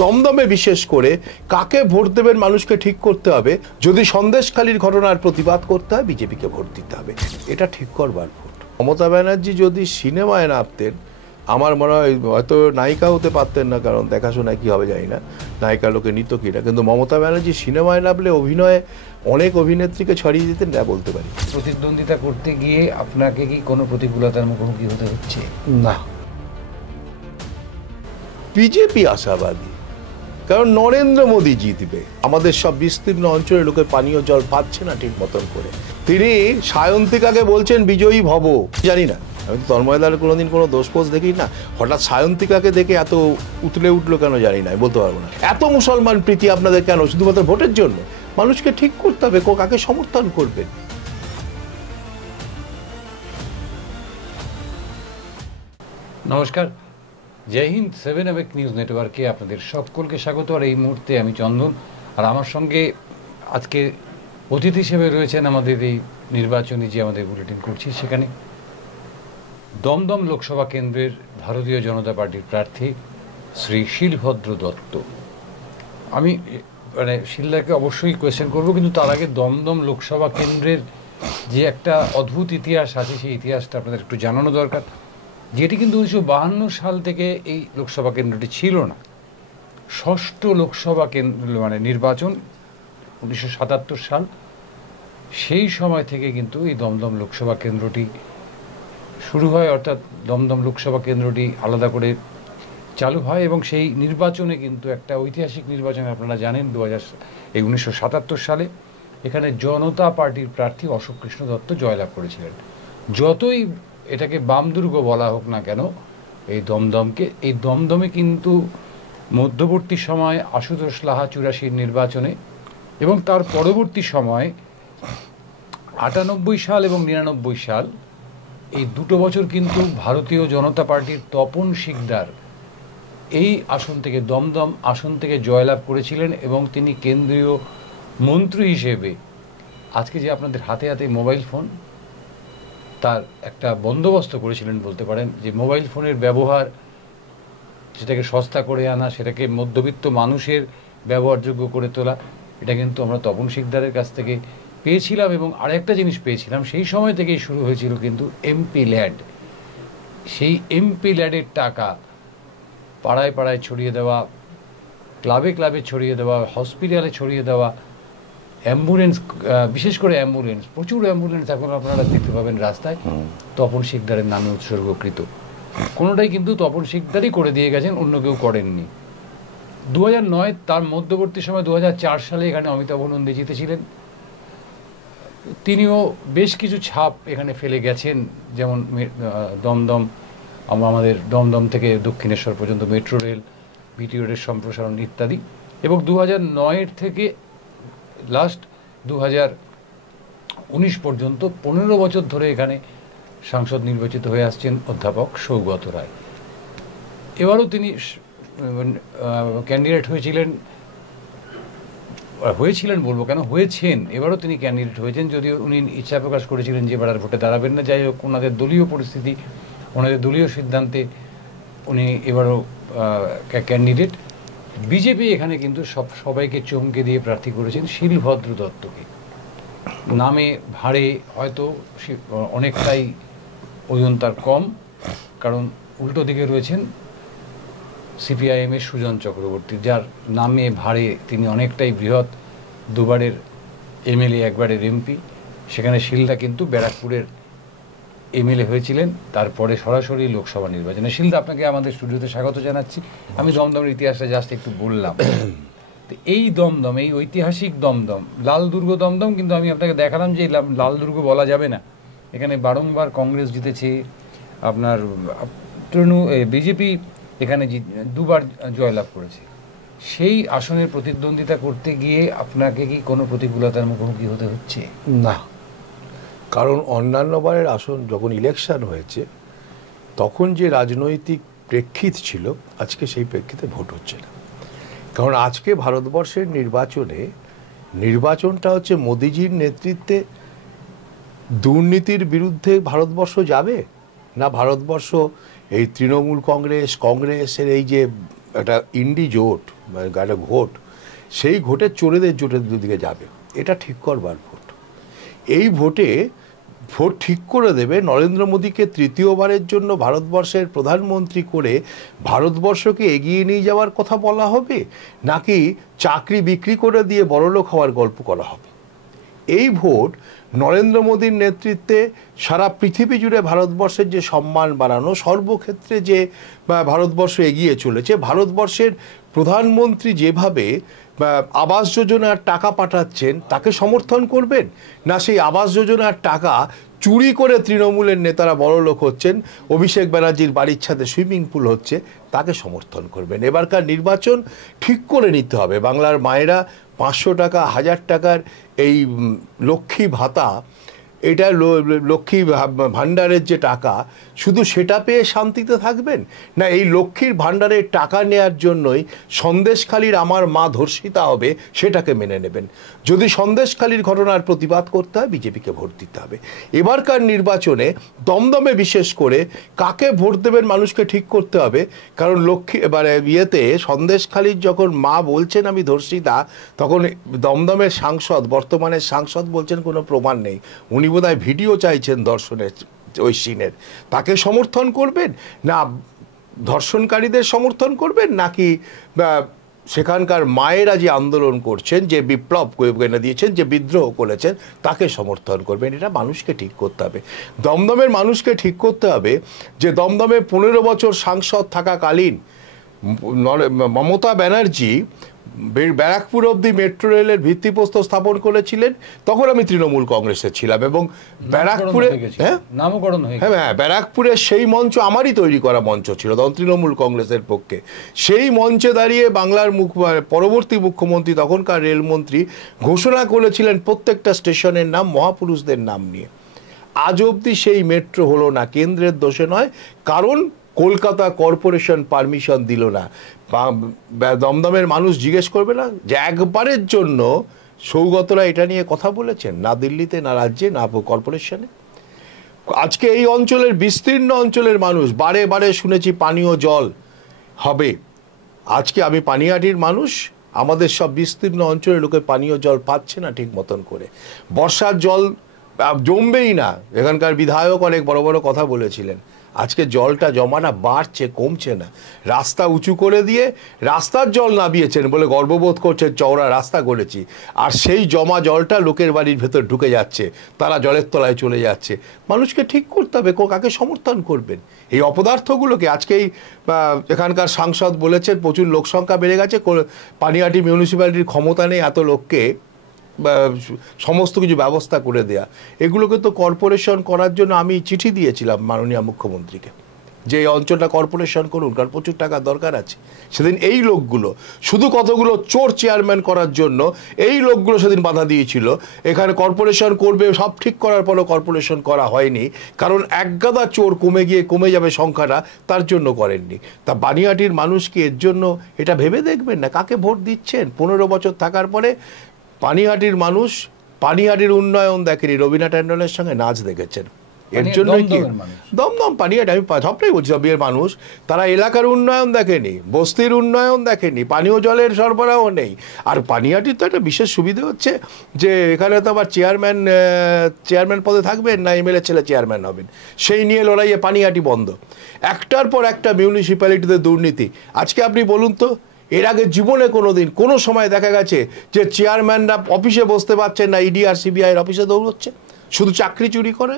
দমদমে বিশেষ করে কাকে ভোট দেবেন মানুষকে ঠিক করতে হবে। যদি সন্দেশখালির ঘটনার প্রতিবাদ করতে হয় বিজেপিকে ভোট দিতে হবে, এটা ঠিক করবার ভোট। মমতা ব্যানার্জি যদি সিনেমায় নামতেন আমার মনে হয় হয়তো নায়িকা হতে পারতেন না, কারণ দেখাশোনায় কী হবে জানি না, নায়িকা লোকে নিত কিনা। কিন্তু মমতা ব্যানার্জি সিনেমায় নামলে অভিনয়ে অনেক অভিনেত্রীকে ছড়িয়ে দিতেন, না বলতে পারি। প্রতিদ্বন্দ্বিতা করতে গিয়ে আপনাকে কি কোনো প্রতিকূলতার মুখোমুখি হতে হচ্ছে? না, বিজেপি আশাবাদী, কারণ নরেন্দ্র মোদী জিতবে। আমাদের সব বিস্তীর্ণ অঞ্চলের লোকে পানীয় জল পাচ্ছে না ঠিক মতন করে। তিনি সায়ন্তিকাকে বলছেন বিজয়ী ভব। জানি না, আমি তো তন্ময়দার কোনোদিন কোনো দোষ ফোষ দেখি না, হঠাৎ সায়ন্তিকাকে দেখে এত উতলে উঠলো কেন জানি না, বলতে পারবো না। এত মুসলমান প্রীতি আপনাদের কেন? শুধুমাত্র ভোটের জন্য? মানুষকে ঠিক করতে হবে কাকে সমর্থন করবেন। নমস্কার, জয় হিন্দ। 7 অ্যাওয়েক নিউজ নেটওয়ার্কে আপনাদের সকলকে স্বাগত। আর এই মুহূর্তে আমি চন্দন, আর আমার সঙ্গে আজকে অতিথি হিসেবে রয়েছেন আমাদের এই নির্বাচনী যে আমাদের বুলেটিন করছি সেখানে দমদম লোকসভা কেন্দ্রের ভারতীয় জনতা পার্টির প্রার্থী শ্রী শিলভদ্র দত্ত। আমি শিলদাকে অবশ্যই কোয়েশ্চেন করব, কিন্তু তার আগে দমদম লোকসভা কেন্দ্রের যে একটা অদ্ভুত ইতিহাস আছে সেই ইতিহাসটা আপনাদের একটু জানানো দরকার। যেটি কিন্তু 1952 সাল থেকে এই লোকসভা কেন্দ্রটি ছিল না। ষষ্ঠ লোকসভা কেন্দ্র নির্বাচন 1977 সাল, সেই সময় থেকে কিন্তু এই দমদম লোকসভা কেন্দ্রটি শুরু হয়, অর্থাৎ দমদম লোকসভা কেন্দ্রটি আলাদা করে চালু হয়। এবং সেই নির্বাচনে কিন্তু একটা ঐতিহাসিক নির্বাচন আপনারা জানেন, 1977 সালে এখানে জনতা পার্টির প্রার্থী অশোক কৃষ্ণ দত্ত জয়লাভ করেছিলেন। যতই এটাকে বামদুর্গ বলা হোক না কেন এই দমদমে কিন্তু মধ্যবর্তী সময় আশুতোষ লাহা 84 নির্বাচনে এবং তার পরবর্তী সময় 98 সাল এবং 99 সাল, এই দুটো বছর কিন্তু ভারতীয় জনতা পার্টির তপন শিকদার এই আসন থেকে, দমদম আসন থেকে জয়লাভ করেছিলেন। এবং তিনি কেন্দ্রীয় মন্ত্রী হিসেবে আজকে যে আপনাদের হাতে হাতে মোবাইল ফোন, তার একটা বন্দোবস্ত করেছিলেন বলতে পারেন। যে মোবাইল ফোনের ব্যবহার, সেটাকে সস্তা করে আনা, সেটাকে মধ্যবিত্ত মানুষের ব্যবহারযোগ্য করে তোলা, এটা কিন্তু আমরা তপন শিকদারের কাছ থেকে পেয়েছিলাম। এবং আরেকটা জিনিস পেয়েছিলাম, সেই সময় থেকেই শুরু হয়েছিল কিন্তু এমপি ল্যাড। সেই এমপি ল্যাডের টাকা পাড়ায় পাড়ায় ছড়িয়ে দেওয়া, ক্লাবে ক্লাবে ছড়িয়ে দেওয়া, হসপিটালে ছড়িয়ে দেওয়া, অ্যাম্বুলেন্স, বিশেষ করে অ্যাম্বুলেন্স, প্রচুর অ্যাম্বুলেন্স এখন আপনারা দেখতে পাবেন রাস্তায় তপন শিকদারের নামে উৎসর্গকৃত। কোনোটাই কিন্তু তপন শিকদারই করে দিয়ে গেছেন, অন্য কেউ করেননি। 2009 তার মধ্যবর্তী সময় 2004 সালে এখানে অমিতাভ নন্দী জিতেছিলেন। তিনিও বেশ কিছু ছাপ এখানে ফেলে গেছেন, যেমন আমাদের দমদম থেকে দক্ষিণেশ্বর পর্যন্ত মেট্রো রেল, বিটি রোডের সম্প্রসারণ ইত্যাদি। এবং 2009 থেকে লাস্ট 2019 পর্যন্ত 15 বছর ধরে এখানে সাংসদ নির্বাচিত হয়ে আসছেন অধ্যাপক সৌগত রায়। এবারও তিনি ক্যান্ডিডেট হয়েছিলেন বলবো কেন, হয়েছেন, এবারও তিনি ক্যান্ডিডেট হয়েছেন। যদিও উনি ইচ্ছা প্রকাশ করেছিলেন যে এবার আর ভোটে দাঁড়াবেন না। যাই হোক, ওনাদের দলীয় পরিস্থিতি, ওনাদের দলীয় সিদ্ধান্তে উনি এবারও ক্যান্ডিডেট। বিজেপি এখানে কিন্তু সবাইকে চমকে দিয়ে প্রার্থী করেছেন শিলভদ্র দত্তকে। নামে ভাড়ে হয়তো অনেকটাই ওজন তার কম, কারণ উল্টো দিকে রয়েছেন সিপিআইএমের সুজন চক্রবর্তী, যার নামে ভাড়ে তিনি অনেকটাই বৃহৎ, দুবারের এমএলএ, একবারের এমপি। সেখানে শিলদা কিন্তু ব্যারাকপুরের এমএলএ হয়েছিলেন, তারপরে সরাসরি লোকসভা নির্বাচনে। শিলদা, আপনাকে আমাদের স্টুডিওতে স্বাগত জানাচ্ছি। আমি দমদমের ইতিহাসটা জাস্ট একটু বললাম। এই দমদম, এই ঐতিহাসিক দমদম, লাল দুর্গ দমদম, কিন্তু আমি আপনাকে দেখালাম যে লাল দুর্গ বলা যাবে না। এখানে বারংবার কংগ্রেস জিতেছে, আপনার বিজেপি এখানে দুবার জয়লাভ করেছে। সেই আসনের প্রতিদ্বন্দ্বিতা করতে গিয়ে আপনাকে কি কোনো প্রতিকূলতার মুখোমুখি হতে হচ্ছে? না, কারণ অন্যান্য বারের আসন যখন ইলেকশন হয়েছে তখন যে রাজনৈতিক প্রেক্ষিত ছিল, আজকে সেই প্রেক্ষিতে ভোট হচ্ছে না। কারণ আজকে ভারতবর্ষের নির্বাচনটা হচ্ছে মোদিজির নেতৃত্বে দুর্নীতির বিরুদ্ধে ভারতবর্ষ যাবে না, ভারতবর্ষ এই তৃণমূল কংগ্রেসের এই যে একটা ইন্ডি জোট, মানে একটা ভোট, সেই ভোটে চোরেদের জোটের দুদিকে যাবে, এটা ঠিক করবার ভোট। এই ভোটে ভোট ঠিক করে দেবে নরেন্দ্র মোদীকে তৃতীয়বারের জন্য ভারতবর্ষের প্রধানমন্ত্রী করে ভারতবর্ষকে এগিয়ে নিয়ে যাওয়ার কথা বলা হবে, নাকি চাকরি বিক্রি করে দিয়ে বড়লোক হওয়ার গল্প করা হবে। এই ভোট নরেন্দ্র মোদীর নেতৃত্বে সারা পৃথিবী জুড়ে ভারতবর্ষের যে সম্মান বাড়ানো, সর্বক্ষেত্রে যে ভারতবর্ষ এগিয়ে চলেছে, ভারতবর্ষের প্রধানমন্ত্রী যেভাবে আবাস যোজনার টাকা পাঠাচ্ছেন তাকে সমর্থন করবেন, না সেই আবাস যোজনার টাকা চুরি করে তৃণমূলের নেতারা বড়লোক হচ্ছেন, অভিষেক ব্যানার্জির বাড়ির ছাদে সুইমিং পুল হচ্ছে, তাকে সমর্থন করবেন। এবারকার নির্বাচন ঠিক করে নিতে হবে। বাংলার মায়েরা 500 টাকা 1000 টাকার এই লক্ষ্মী ভাতা, এটা লক্ষ্মী ভাণ্ডারের যে টাকা, শুধু সেটা পেয়ে শান্তিতে থাকবেন, না এই লক্ষ্মীর ভাণ্ডারের টাকা নেয়ার জন্যই সন্দেশখালির আমার মা ধর্ষিতা হবে সেটাকে মেনে নেবেন? যদি সন্দেশখালির ঘটনার প্রতিবাদ করতে হয়, বিজেপিকে ভোট দিতে হবে। এবারকার নির্বাচনে দমদমে বিশেষ করে কাকে ভোট দেবেন মানুষকে ঠিক করতে হবে। কারণ লক্ষ্মী এবারে ইয়েতে সন্দেশখালির যখন মা বলছেন আমি ধর্ষিতা, তখন দমদমের সাংসদ, বর্তমানের সাংসদ বলছেন কোনো প্রমাণ নেই, উনি বোধহয় ভিডিও চাইছেন ধর্ষণের ওই সিনের। তাকে সমর্থন করবেন, না ধর্ষণকারীদের সমর্থন করবেন, নাকি সেখানকার মায়েরা যে আন্দোলন করছেন, যে বিপ্লব এনে দিয়েছেন, যে বিদ্রোহ করেছেন, তাকে সমর্থন করবেন? এটা মানুষকে ঠিক করতে হবে। দমদমের মানুষকে ঠিক করতে হবে যে দমদমে 15 বছর সাংসদ থাকাকালীন মমতা ব্যানার্জি ব্যারাকপুর অবধি মেট্রো রেলের ভিত্তিপ্রস্তর স্থাপন করেছিলেন, তখন আমি তৃণমূল কংগ্রেসে ছিলাম, এবং ব্যারাকপুরে ব্যারাকপুরের সেই মঞ্চ আমারই তৈরি করা মঞ্চ ছিল তখন তৃণমূল কংগ্রেসের পক্ষে। সেই মঞ্চে দাঁড়িয়ে বাংলার পরবর্তী মুখ্যমন্ত্রী, তখনকার রেলমন্ত্রী, ঘোষণা করেছিলেন প্রত্যেকটা স্টেশনের নাম মহাপুরুষদের নাম নিয়ে। আজ অবধি সেই মেট্রো হলো না, কেন্দ্রের দোষে নয়, কারণ কলকাতা কর্পোরেশন পারমিশন দিল না। দমদমের মানুষ জিজ্ঞেস করবে না যে একবারের জন্য সৌগতরা এটা নিয়ে কথা বলেছেন? না দিল্লিতে, না রাজ্যে, না কর্পোরেশনে। আজকে এই অঞ্চলের বিস্তীর্ণ অঞ্চলের মানুষ বারে বারে শুনেছি পানীয় জল হবে। আজকে আমি পানিহাটির মানুষ, আমাদের সব বিস্তীর্ণ অঞ্চলের লোকে পানীয় জল পাচ্ছে না ঠিক মতন করে। বর্ষার জল জমবেই না, এখানকার বিধায়ক অনেক বড় বড় কথা বলেছিলেন। আজকে জলটা জমা না বাড়ছে, কমছে না। রাস্তা উঁচু করে দিয়ে রাস্তার জল নামিয়েছেন বলে গর্ববোধ করছেন, চওড়া রাস্তা করেছি, আর সেই জমা জলটা লোকের বাড়ির ভেতর ঢুকে যাচ্ছে, তারা জলের তলায় চলে যাচ্ছে। মানুষকে ঠিক করতে হবে কাকে সমর্থন করবেন। এই অপদার্থগুলোকে আজকেই এখানকার সাংসদ বলেছেন প্রচুর লোক সংখ্যা বেড়ে গেছে, পানিহাটি মিউনিসিপ্যালিটির ক্ষমতা নেই এত লোককে সমস্ত কিছু ব্যবস্থা করে দেয়া। এগুলোকে তো কর্পোরেশন করার জন্য আমি চিঠি দিয়েছিলাম মাননীয় মুখ্যমন্ত্রীকে, যে এই অঞ্চলটা কর্পোরেশন করুন, কারণ প্রচুর টাকা দরকার আছে। সেদিন এই লোকগুলো শুধু কতগুলো চোর চেয়ারম্যান করার জন্য এই লোকগুলো সেদিন বাধা দিয়েছিল। এখানে কর্পোরেশন করবে, সব ঠিক করার পরও কর্পোরেশন করা হয়নি, কারণ একগাদা চোর কমে যাবে সংখ্যাটা, তার জন্য করেননি। তা বানিয়াটির মানুষ কি এর জন্য এটা ভেবে দেখবেন না কাকে ভোট দিচ্ছেন? 15 বছর থাকার পরে পানিহাটির মানুষ পানিহাটির উন্নয়ন দেখেনি, রবীন্দ্র ট্যান্ডনের সঙ্গে নাচ দেখেছেন। এর জন্য কি দমদম পানিহাটি, আমি সবটাই বলছি, সবের মানুষ, তারা এলাকার উন্নয়ন দেখেনি, বস্তির উন্নয়ন দেখেনি, পানীয় জলের সরবরাহ নেই। আর পানিহাটির তো একটা বিশেষ সুবিধা হচ্ছে যে এখানে তো আবার চেয়ারম্যান পদে থাকবেন না এমএলএ ছেলে চেয়ারম্যান হবেন, সেই নিয়ে লড়াইয়ে পানিহাটি বন্ধ। একটার পর একটা মিউনিসিপ্যালিটিতে দুর্নীতি। আজকে আপনি বলুন তো, এর আগে জীবনে কোনো সময় দেখা গেছে যে চেয়ারম্যানরা অফিসে বসতে পারছেন না, ইডি আর সিবিআইয়ের অফিসে দৌড়চ্ছে, শুধু চাকরি চুরি করে?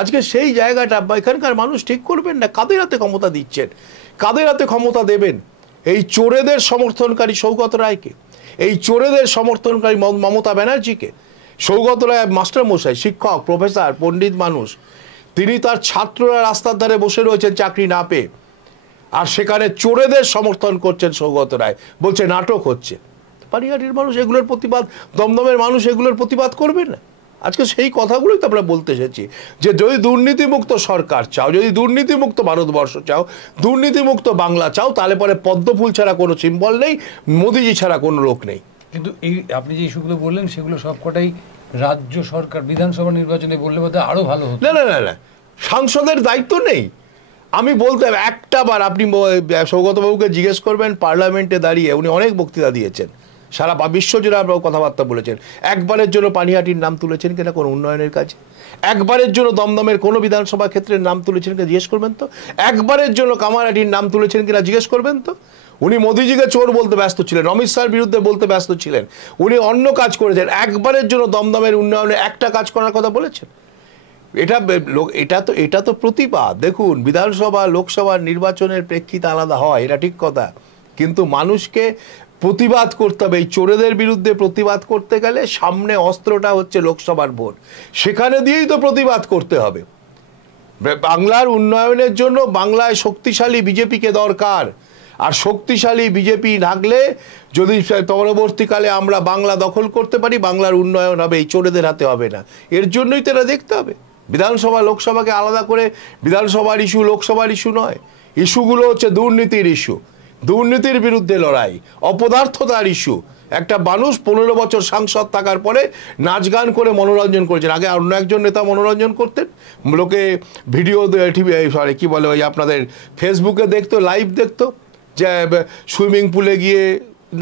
আজকে সেই জায়গাটা এখানকার মানুষ ঠিক করবেন না কাদের হাতে ক্ষমতা দিচ্ছেন, কাদের হাতে ক্ষমতা দেবেন। এই চোরেদের সমর্থনকারী সৌগত রায়কে, এই চোরেদের সমর্থনকারী মমতা ব্যানার্জিকে। সৌগত রায় মাস্টারমশাই, শিক্ষক, প্রফেসর, পণ্ডিত মানুষ, তিনি তার ছাত্ররা রাস্তার ধারে বসে রয়েছেন চাকরি না পেয়ে, আর সেখানে চোরেদের সমর্থন করছেন সৌগত রায়, বলছে নাটক হচ্ছে। পানিহাটির মানুষ এগুলোর প্রতিবাদ, দমদমের মানুষ এগুলোর প্রতিবাদ করবে না? আজকে সেই কথাগুলোই তো আমরা বলতে এসেছি যে যদি দুর্নীতিমুক্ত সরকার চাও, যদি দুর্নীতিমুক্ত ভারতবর্ষ চাও, দুর্নীতিমুক্ত বাংলা চাও, তাহলে পরে পদ্মফুল ছাড়া কোনো সিম্বল নেই, মোদিজি ছাড়া কোনো লোক নেই। কিন্তু এই আপনি যে ইস্যুগুলো বললেন সেগুলো সবকটাই রাজ্য সরকার বিধানসভা নির্বাচনে বললে বোধহয় আরো ভালো হতো। না না না না, সাংসদের দায়িত্ব নেই। আমি বলতাম একটা বার আপনি সৌগতবাবুকে জিজ্ঞেস করবেন, পার্লামেন্টে দাঁড়িয়ে উনি অনেক বক্তৃতা দিয়েছেন, সারা বিশ্বজুড়ে আপনারা কথাবার্তা বলেছেন, একবারের জন্য পানিহাটির নাম তুলেছেন কিনা কোনো উন্নয়নের কাজে? একবারের জন্য দমদমের কোনো বিধানসভা ক্ষেত্রের নাম তুলেছেন কিনা জিজ্ঞেস করবেন তো? একবারের জন্য কামারহাটির নাম তুলেছেন কিনা জিজ্ঞেস করবেন তো? উনি মোদিজিকে চোর বলতে ব্যস্ত ছিলেন, অমিত শাহর বিরুদ্ধে বলতে ব্যস্ত ছিলেন, উনি অন্য কাজ করেছেন। একবারের জন্য দমদমের উন্নয়নে একটা কাজ করার কথা বলেছেন? এটা তো প্রতিবাদ। দেখুন, বিধানসভা লোকসভার নির্বাচনের প্রেক্ষিতে আলাদা হয়, এটা ঠিক কথা, কিন্তু মানুষকে প্রতিবাদ করতে হবে। এই চোরেদের বিরুদ্ধে প্রতিবাদ করতে গেলে সামনে অস্ত্রটা হচ্ছে লোকসভার ভোট, সেখানে দিয়েই তো প্রতিবাদ করতে হবে। বাংলার উন্নয়নের জন্য বাংলায় শক্তিশালী বিজেপিকে দরকার, আর শক্তিশালী বিজেপি থাকলে যদি পরবর্তীকালে আমরা বাংলা দখল করতে পারি, বাংলার উন্নয়ন হবে, এই চোরেদের হাতে হবে না। এর জন্যই তো এটা দেখতে হবে। বিধানসভা লোকসভাকে আলাদা করে বিধানসভার ইস্যু লোকসভার ইস্যু নয়, ইস্যুগুলো হচ্ছে দুর্নীতির ইস্যু, দুর্নীতির বিরুদ্ধে লড়াই, অপদার্থতার ইস্যু। একটা মানুষ 15 বছর সাংসদ থাকার পরে নাচ গান করে মনোরঞ্জন করেছেন। আগে অন্য একজন নেতা মনোরঞ্জন করতেন, লোকে ভিডিও সরি কি বলে ওই আপনাদের ফেসবুকে দেখতো, লাইভ দেখতো যে সুইমিং পুলে গিয়ে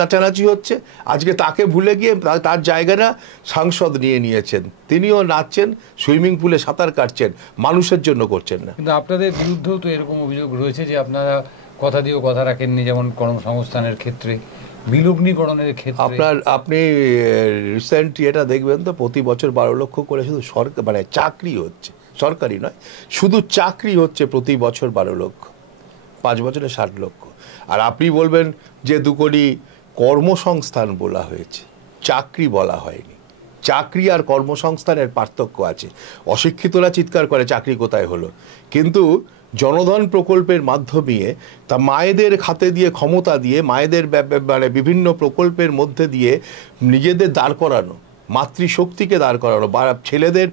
নাচানাচি হচ্ছে। আজকে তাকে ভুলে গিয়ে তার জায়গাটা সাংসদ নিয়েছেন, তিনিও নাচছেন, সুইমিং পুলে সাঁতার কাটছেন, মানুষের জন্য করছেন না। কিন্তু আপনাদের বিরুদ্ধেও তো এরকম অভিযোগ রয়েছে যে আপনারা কথা দিয়েও কথা রাখেননি, যেমন কর্মসংস্থানের ক্ষেত্রে, বিলগ্নীকরণের ক্ষেত্রে। আপনি রিসেন্ট এটা দেখবেন তো, প্রতি বছর 12 লক্ষ করে শুধু সরকার মানে চাকরি হচ্ছে, সরকারি নয়, শুধু চাকরি হচ্ছে প্রতি বছর 12 লক্ষ, 5 বছরে 60 লক্ষ। আর আপনি বলবেন যে 2 কোটি কর্মসংস্থান বলা হয়েছে, চাকরি বলা হয়নি। চাকরি আর কর্মসংস্থানের পার্থক্য আছে। অশিক্ষিতরা চিৎকার করে চাকরি কোথায় হলো, কিন্তু জনধন প্রকল্পের মাধ্যমে তা মায়েদের খাতে দিয়ে, ক্ষমতা দিয়ে, মায়েদের মানে বিভিন্ন প্রকল্পের মধ্যে দিয়ে নিজেদের দাঁড় করানো, মাতৃশক্তিকে দাঁড় করানো, বা ছেলেদের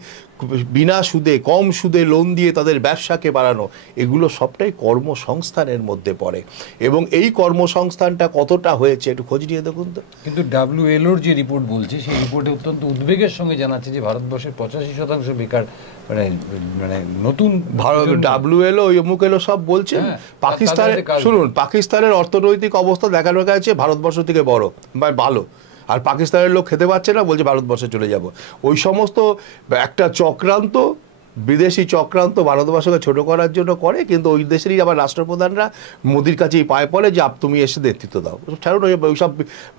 বিনা সুদে, কম সুদে লোন দিয়ে তাদের ব্যবসাকে বাড়ানো, এগুলো সবটাই কর্মসংস্থানের মধ্যে পড়ে। এবং এই কর্মসংস্থানটা কতটা হয়েছে একটু খোঁজ নিয়ে দেখুন তো। কিন্তু WLOর যে রিপোর্ট বলছে, সেই রিপোর্টে অত্যন্ত উদ্বেগের সঙ্গে জানাচ্ছে যে ভারতবর্ষের 85% বেকার, মানে নতুন WLO অমুক এলো সব বলছে। পাকিস্তানের শুনুন, পাকিস্তানের অর্থনৈতিক অবস্থা দেখানো গেছে ভারতবর্ষ থেকে বড় বা ভালো, আর পাকিস্তানের লোক খেতে পাচ্ছে না, বলছে ভারতবর্ষে চলে যাব। ওই সমস্ত একটা চক্রান্ত, বিদেশি চক্রান্ত ভারতবর্ষকে ছোট করার জন্য করে, কিন্তু ওই দেশেরই আবার রাষ্ট্রপ্রধানরা মোদির কাছেই পায়ে পড়ে যে তুমি এসে নেতৃত্ব দাও। ছাড়ুন ওইসব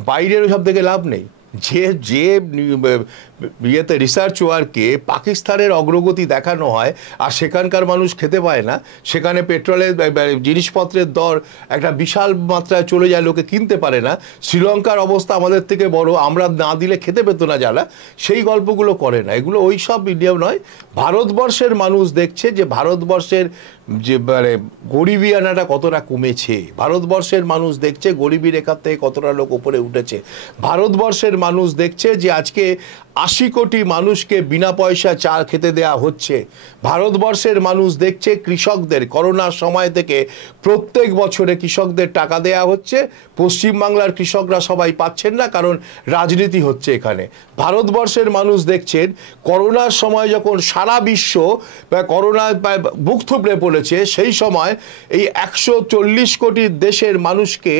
বাইরের ওইসব দেখে লাভ নেই। যে ইয়েতে রিসার্চ ওয়ার্কে পাকিস্তানের অগ্রগতি দেখানো হয়, আর সেখানকার মানুষ খেতে পায় না, সেখানে পেট্রোলের জিনিসপত্রের দর একটা বিশাল মাত্রায় চলে যায়, লোকে কিনতে পারে না, শ্রীলঙ্কার অবস্থা আমাদের থেকে বড়, আমরা না দিলে খেতে পেত না যারা, সেই গল্পগুলো করে না। এগুলো ওই সব ভিডিও নয়। ভারতবর্ষের মানুষ দেখছে যে ভারতবর্ষের যে মানে গরিবী আনাটা কতটা কমেছে, ভারতবর্ষের মানুষ দেখছে গরিবী রেখার থেকে কতটা লোক উপরে উঠেছে, ভারতবর্ষের মানুষ দেখছে যে আজকে 80 কোটি মানুষকে বিনা পয়সা চা খেতে দেয়া হচ্ছে, ভারতবর্ষের মানুষ দেখছে কৃষকদের করোনার সময় থেকে প্রত্যেক বছরে কৃষকদের টাকা দেয়া হচ্ছে, পশ্চিমবাংলার কৃষকরা সবাই পাচ্ছেন না কারণ রাজনীতি হচ্ছে এখানে। ভারতবর্ষের মানুষ দেখছেন করোনার সময় যখন সারা বিশ্ব করোনা বুক থুবড়ে পড়েছে, সেই সময় এই 140 কোটি দেশের মানুষকে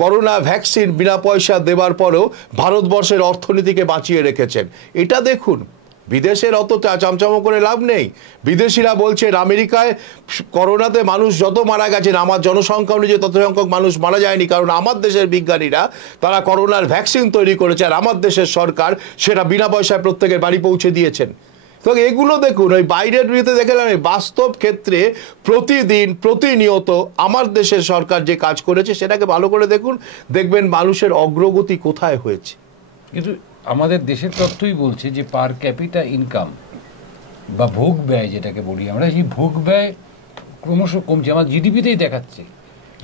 করোনা ভ্যাকসিন বিনা পয়সা দেবার পরেও ভারতবর্ষের অর্থনীতিকে বাঁচিয়ে রেখেছেন। এটা দেখুন, বিদেশের অত চামচামো করে লাভ নেই। বিদেশিরা বলছেন আমেরিকায় করোনাতে মানুষ যত মারা গেছেন, আমার জনসংখ্যা অনুযায়ী তত সংখ্যক মানুষ মারা যায়নি, কারণ আমার দেশের বিজ্ঞানীরা তারা করোনার ভ্যাকসিন তৈরি করেছে, আর আমার দেশের সরকার সেটা বিনা পয়সায় প্রত্যেকের বাড়ি পৌঁছে দিয়েছেন। তো এগুলো দেখুন, ওই বাইরের বিয়েতে দেখলাম, বাস্তব ক্ষেত্রে প্রতিদিন প্রতিনিয়ত আমার দেশের সরকার যে কাজ করেছে সেটাকে ভালো করে দেখুন, দেখবেন মানুষের অগ্রগতি কোথায় হয়েছে। কিন্তু আমাদের দেশের তথ্যই বলছে যে পার ক্যাপিটা ইনকাম বা ভোগ ব্যয় যেটাকে বলি আমরা, সেই ভোগ ব্যয় ক্রমশ কমছে। আমার জিডিপিতেই দেখাচ্ছে,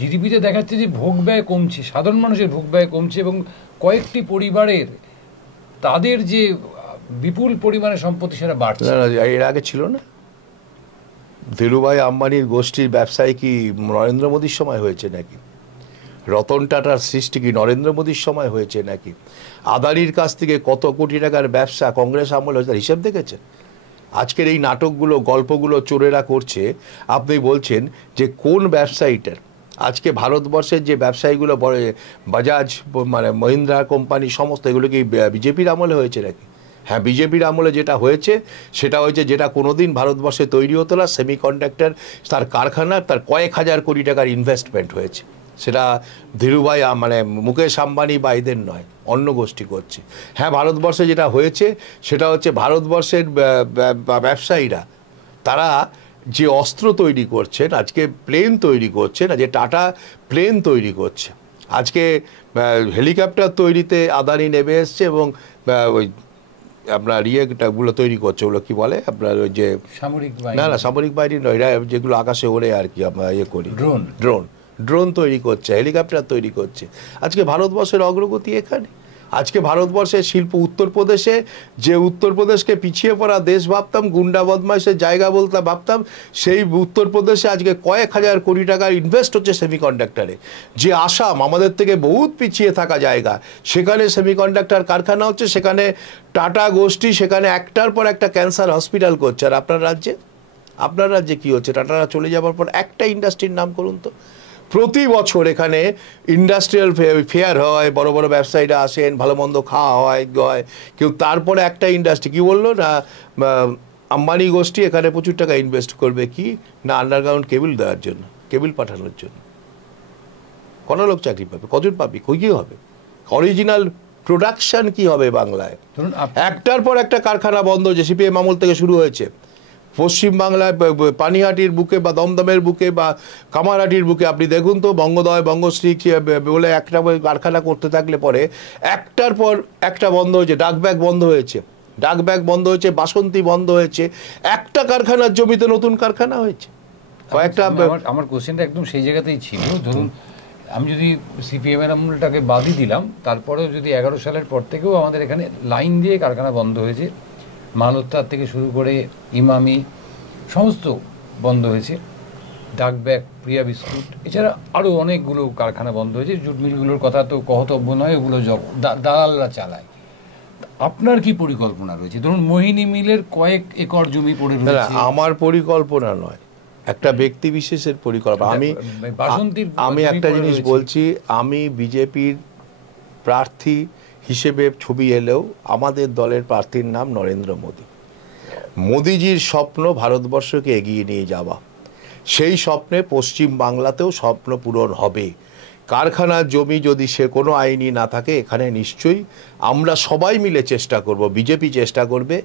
জিডিপিতে দেখাচ্ছে যে ভোগ ব্যয় কমছে, সাধারণ মানুষের ভোগ ব্যয় কমছে, এবং কয়েকটি পরিবারের তাদের যে বিপুল পরিমাণে সম্পত্তি সেটা বাড়ছে। এর আগে ছিল না? ধীরুভাই আম্বানির গোষ্ঠীর ব্যবসায় কি নরেন্দ্র মোদীর সময় হয়েছে নাকি? রতন টাটার সৃষ্টি কি নরেন্দ্র মোদীর সময় হয়েছে নাকি? আদানির কাছ থেকে কত কোটি টাকার ব্যবসা কংগ্রেস আমলে হয়েছে, হিসেব দেখেছেন? আজকের এই নাটকগুলো গল্পগুলো চোরেরা করছে। আপনি বলছেন যে কোন ব্যবসায়ীটার আজকে ভারতবর্ষের যে ব্যবসায়ীগুলো বড় বাজাজ মানে মহিন্দ্রা কোম্পানি সমস্ত এগুলো কি বিজেপির আমলে হয়েছে নাকি? হ্যাঁ, বিজেপির আমলে যেটা হয়েছে সেটা হয়েছে যেটা কোনোদিন ভারতবর্ষে তৈরি হতো না, সেমিকন্ডাক্টর তার কারখানা, তার কয়েক হাজার কোটি টাকার ইনভেস্টমেন্ট হয়েছে। সেটা ধীরুভাই মানে মুকেশ আম্বানি বা এদের নয়, অন্য গোষ্ঠী করছে। হ্যাঁ, ভারতবর্ষে যেটা হয়েছে সেটা হচ্ছে ভারতবর্ষের ব্যবসায়ীরা তারা যে অস্ত্র তৈরি করছেন, আজকে প্লেন তৈরি করছেন, যে টাটা প্লেন তৈরি করছে, আজকে হেলিকপ্টার তৈরিতে আদানি নেমে এসছে এবং ওই আপনার ইয়েগুলো তৈরি করছে, ওগুলো কী বলে আপনার ওই যে সামরিক বাহিনী, না সামরিক বাহিনী নয়, এরা যেগুলো আকাশে ওড়ে আর কি আমরা ইয়ে করি, ড্রোন তৈরি করছে, হেলিকপ্টার তৈরি করছে। আজকে ভারতবর্ষের অগ্রগতি এখানে। আজকে ভারতবর্ষের শিল্প উত্তরপ্রদেশে, যে উত্তরপ্রদেশকে পিছিয়ে পড়া দেশ ভাবতাম, গুন্ডা বদমাইশের জায়গা বলতে ভাবতাম, সেই উত্তরপ্রদেশে আজকে কয়েক হাজার কোটি টাকার ইনভেস্ট হচ্ছে সেমিকন্ডাক্টরে। যে আসাম আমাদের থেকে বহুত পিছিয়ে থাকা জায়গা, সেখানে সেমিকন্ডাক্টর কারখানা হচ্ছে, সেখানে টাটা গোষ্ঠী সেখানে একটার পর একটা ক্যান্সার হসপিটাল করছে। আর আপনার রাজ্যে কী হচ্ছে? টাটারা চলে যাওয়ার পর একটা ইন্ডাস্ট্রির নাম করুন তো। প্রতি বছর এখানে ইন্ডাস্ট্রিয়াল ফেয়ার হয়, বড় বড় ব্যবসায়ীরা আসেন, ভালো মন্দ খাওয়া হয়, কেউ তারপরে একটা ইন্ডাস্ট্রি কী বললো না, আম্বানি গোষ্ঠী এখানে প্রচুর টাকা ইনভেস্ট করবে কি না আন্ডারগ্রাউন্ড কেবল দেওয়ার জন্য, কেবল পাঠানোর জন্য। কোনো লোক চাকরি পাবে? কজন পাবি? কী হবে? অরিজিনাল প্রোডাকশন কি হবে বাংলায়? একটার পর একটা কারখানা বন্ধ হয়েছে, সিপিএম আমল থেকে শুরু হয়েছে। পশ্চিমবাংলায় পানিহাটির বুকে বা দমদমের বুকে বা কামারহাটির বুকে আপনি দেখুন তো, বঙ্গোদয়, বঙ্গশ্রী বলে একটা কারখানা করতে থাকলে পরে একটার পর একটা বন্ধ হয়েছে। ডাকব্যাগ বন্ধ হয়েছে, বাসন্তী বন্ধ হয়েছে, একটা কারখানার জমিতে নতুন কারখানা হয়েছে কয়েকটা। আমার কোশ্চেনটা একদম সেই জায়গাতেই ছিল। ধরুন আমি যদি সিপিএম এর আমলটাকে বাদই দিলাম, তারপরেও যদি 11 সালের পর থেকেও আমাদের এখানে লাইন দিয়ে কারখানা বন্ধ হয়েছে, মালত্যার থেকে শুরু করে ইমামি সমস্ত বন্ধ হয়েছে, ডাকব্যাগ, প্রিয়া বিস্কুট, এছাড়া আরও অনেকগুলো কারখানা বন্ধ হয়েছে। জুট মিলগুলোর কথা তো কহতব্য নয়, ওগুলো দালালরা চালায়। আপনার কি পরিকল্পনা রয়েছে? ধরুন মোহিনী মিলের কয়েক একর জমি পড়ে রয়েছে। আমার পরিকল্পনা নয়, একটা ব্যক্তি বিশেষের পরিকল্পনা। আমি একটা জিনিস বলছি, আমি বিজেপির প্রার্থী হিসেবে ছবি এলেও আমাদের দলের প্রার্থীর নাম নরেন্দ্র মোদী। মোদিজির স্বপ্ন ভারতবর্ষকে এগিয়ে নিয়ে যাওয়া, সেই স্বপ্নে পশ্চিম বাংলাতেও স্বপ্ন পূরণ হবে। কারখানার জমি যদি সে কোনো আইনি না থাকে, এখানে নিশ্চয়ই আমরা সবাই মিলে চেষ্টা করব, বিজেপি চেষ্টা করবে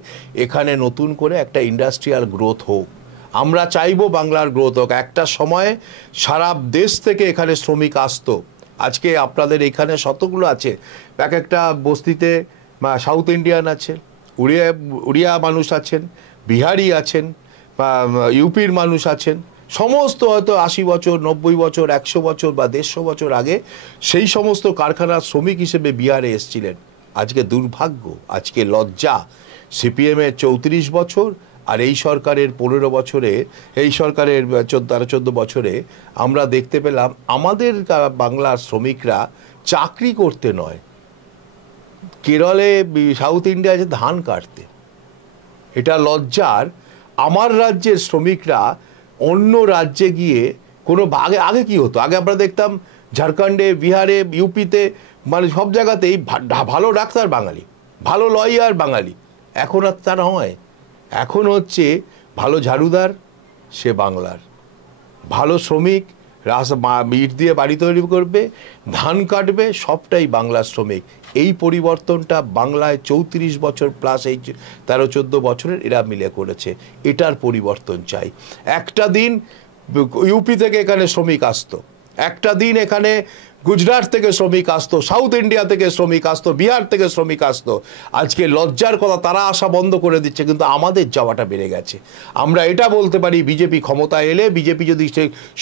এখানে নতুন করে একটা ইন্ডাস্ট্রিয়াল গ্রোথ হোক। আমরা চাইবো বাংলার গ্রোথ হোক। একটা সময়ে সারা দেশ থেকে এখানে শ্রমিক আসতো, আজকে আপনাদের এখানে শতগুলো আছে, এক একটা বস্তিতে সাউথ ইন্ডিয়ান আছে, উড়িয়া মানুষ আছেন, বিহারি আছেন, বা ইউপির মানুষ আছেন, সমস্ত হয়তো 80 বছর, 90 বছর, 100 বছর বা 150 বছর আগে সেই সমস্ত কারখানার শ্রমিক হিসেবে বিহারে এসেছিলেন। আজকে দুর্ভাগ্য, আজকে লজ্জা, সিপিএমের 34 বছর আর এই সরকারের 15 বছরে, এই সরকারের 13-14 বছরে আমরা দেখতে পেলাম আমাদের বাংলার শ্রমিকরা চাকরি করতে নয়, কেরলে সাউথ ইন্ডিয়ায় ধান কাটতে। এটা লজ্জার। আমার রাজ্যের শ্রমিকরা অন্য রাজ্যে গিয়ে কোনো আগে কি হতো? আগে আমরা দেখতাম ঝাড়খণ্ডে, বিহারে, ইউপিতে, মানে সব জায়গাতেই ভালো ডাক্তার বাঙালি, ভালো লয়ার বাঙালি। এখন আর তা নয়। এখন হচ্ছে ভালো ঝাড়ুদার সে বাংলার, ভালো শ্রমিক ইট দিয়ে বাড়ি তৈরি করবে, ধান কাটবে, সবটাই বাংলার শ্রমিক। এই পরিবর্তনটা বাংলায় 34 বছর প্লাস এই 13-14 বছরের এরা মিলে করেছে। এটার পরিবর্তন চাই। একটা দিন ইউপি থেকে এখানে শ্রমিক আসতো, একটা দিন এখানে গুজরাট থেকে শ্রমিক আসতো, সাউথ ইন্ডিয়া থেকে শ্রমিক আসতো, বিহার থেকে শ্রমিক আসতো। আজকে লজ্জার কথা, তারা আসা বন্ধ করে দিচ্ছে, কিন্তু আমাদের যাওয়াটা বেড়ে গেছে। আমরা এটা বলতে পারি, বিজেপি ক্ষমতা এলে, বিজেপি যদি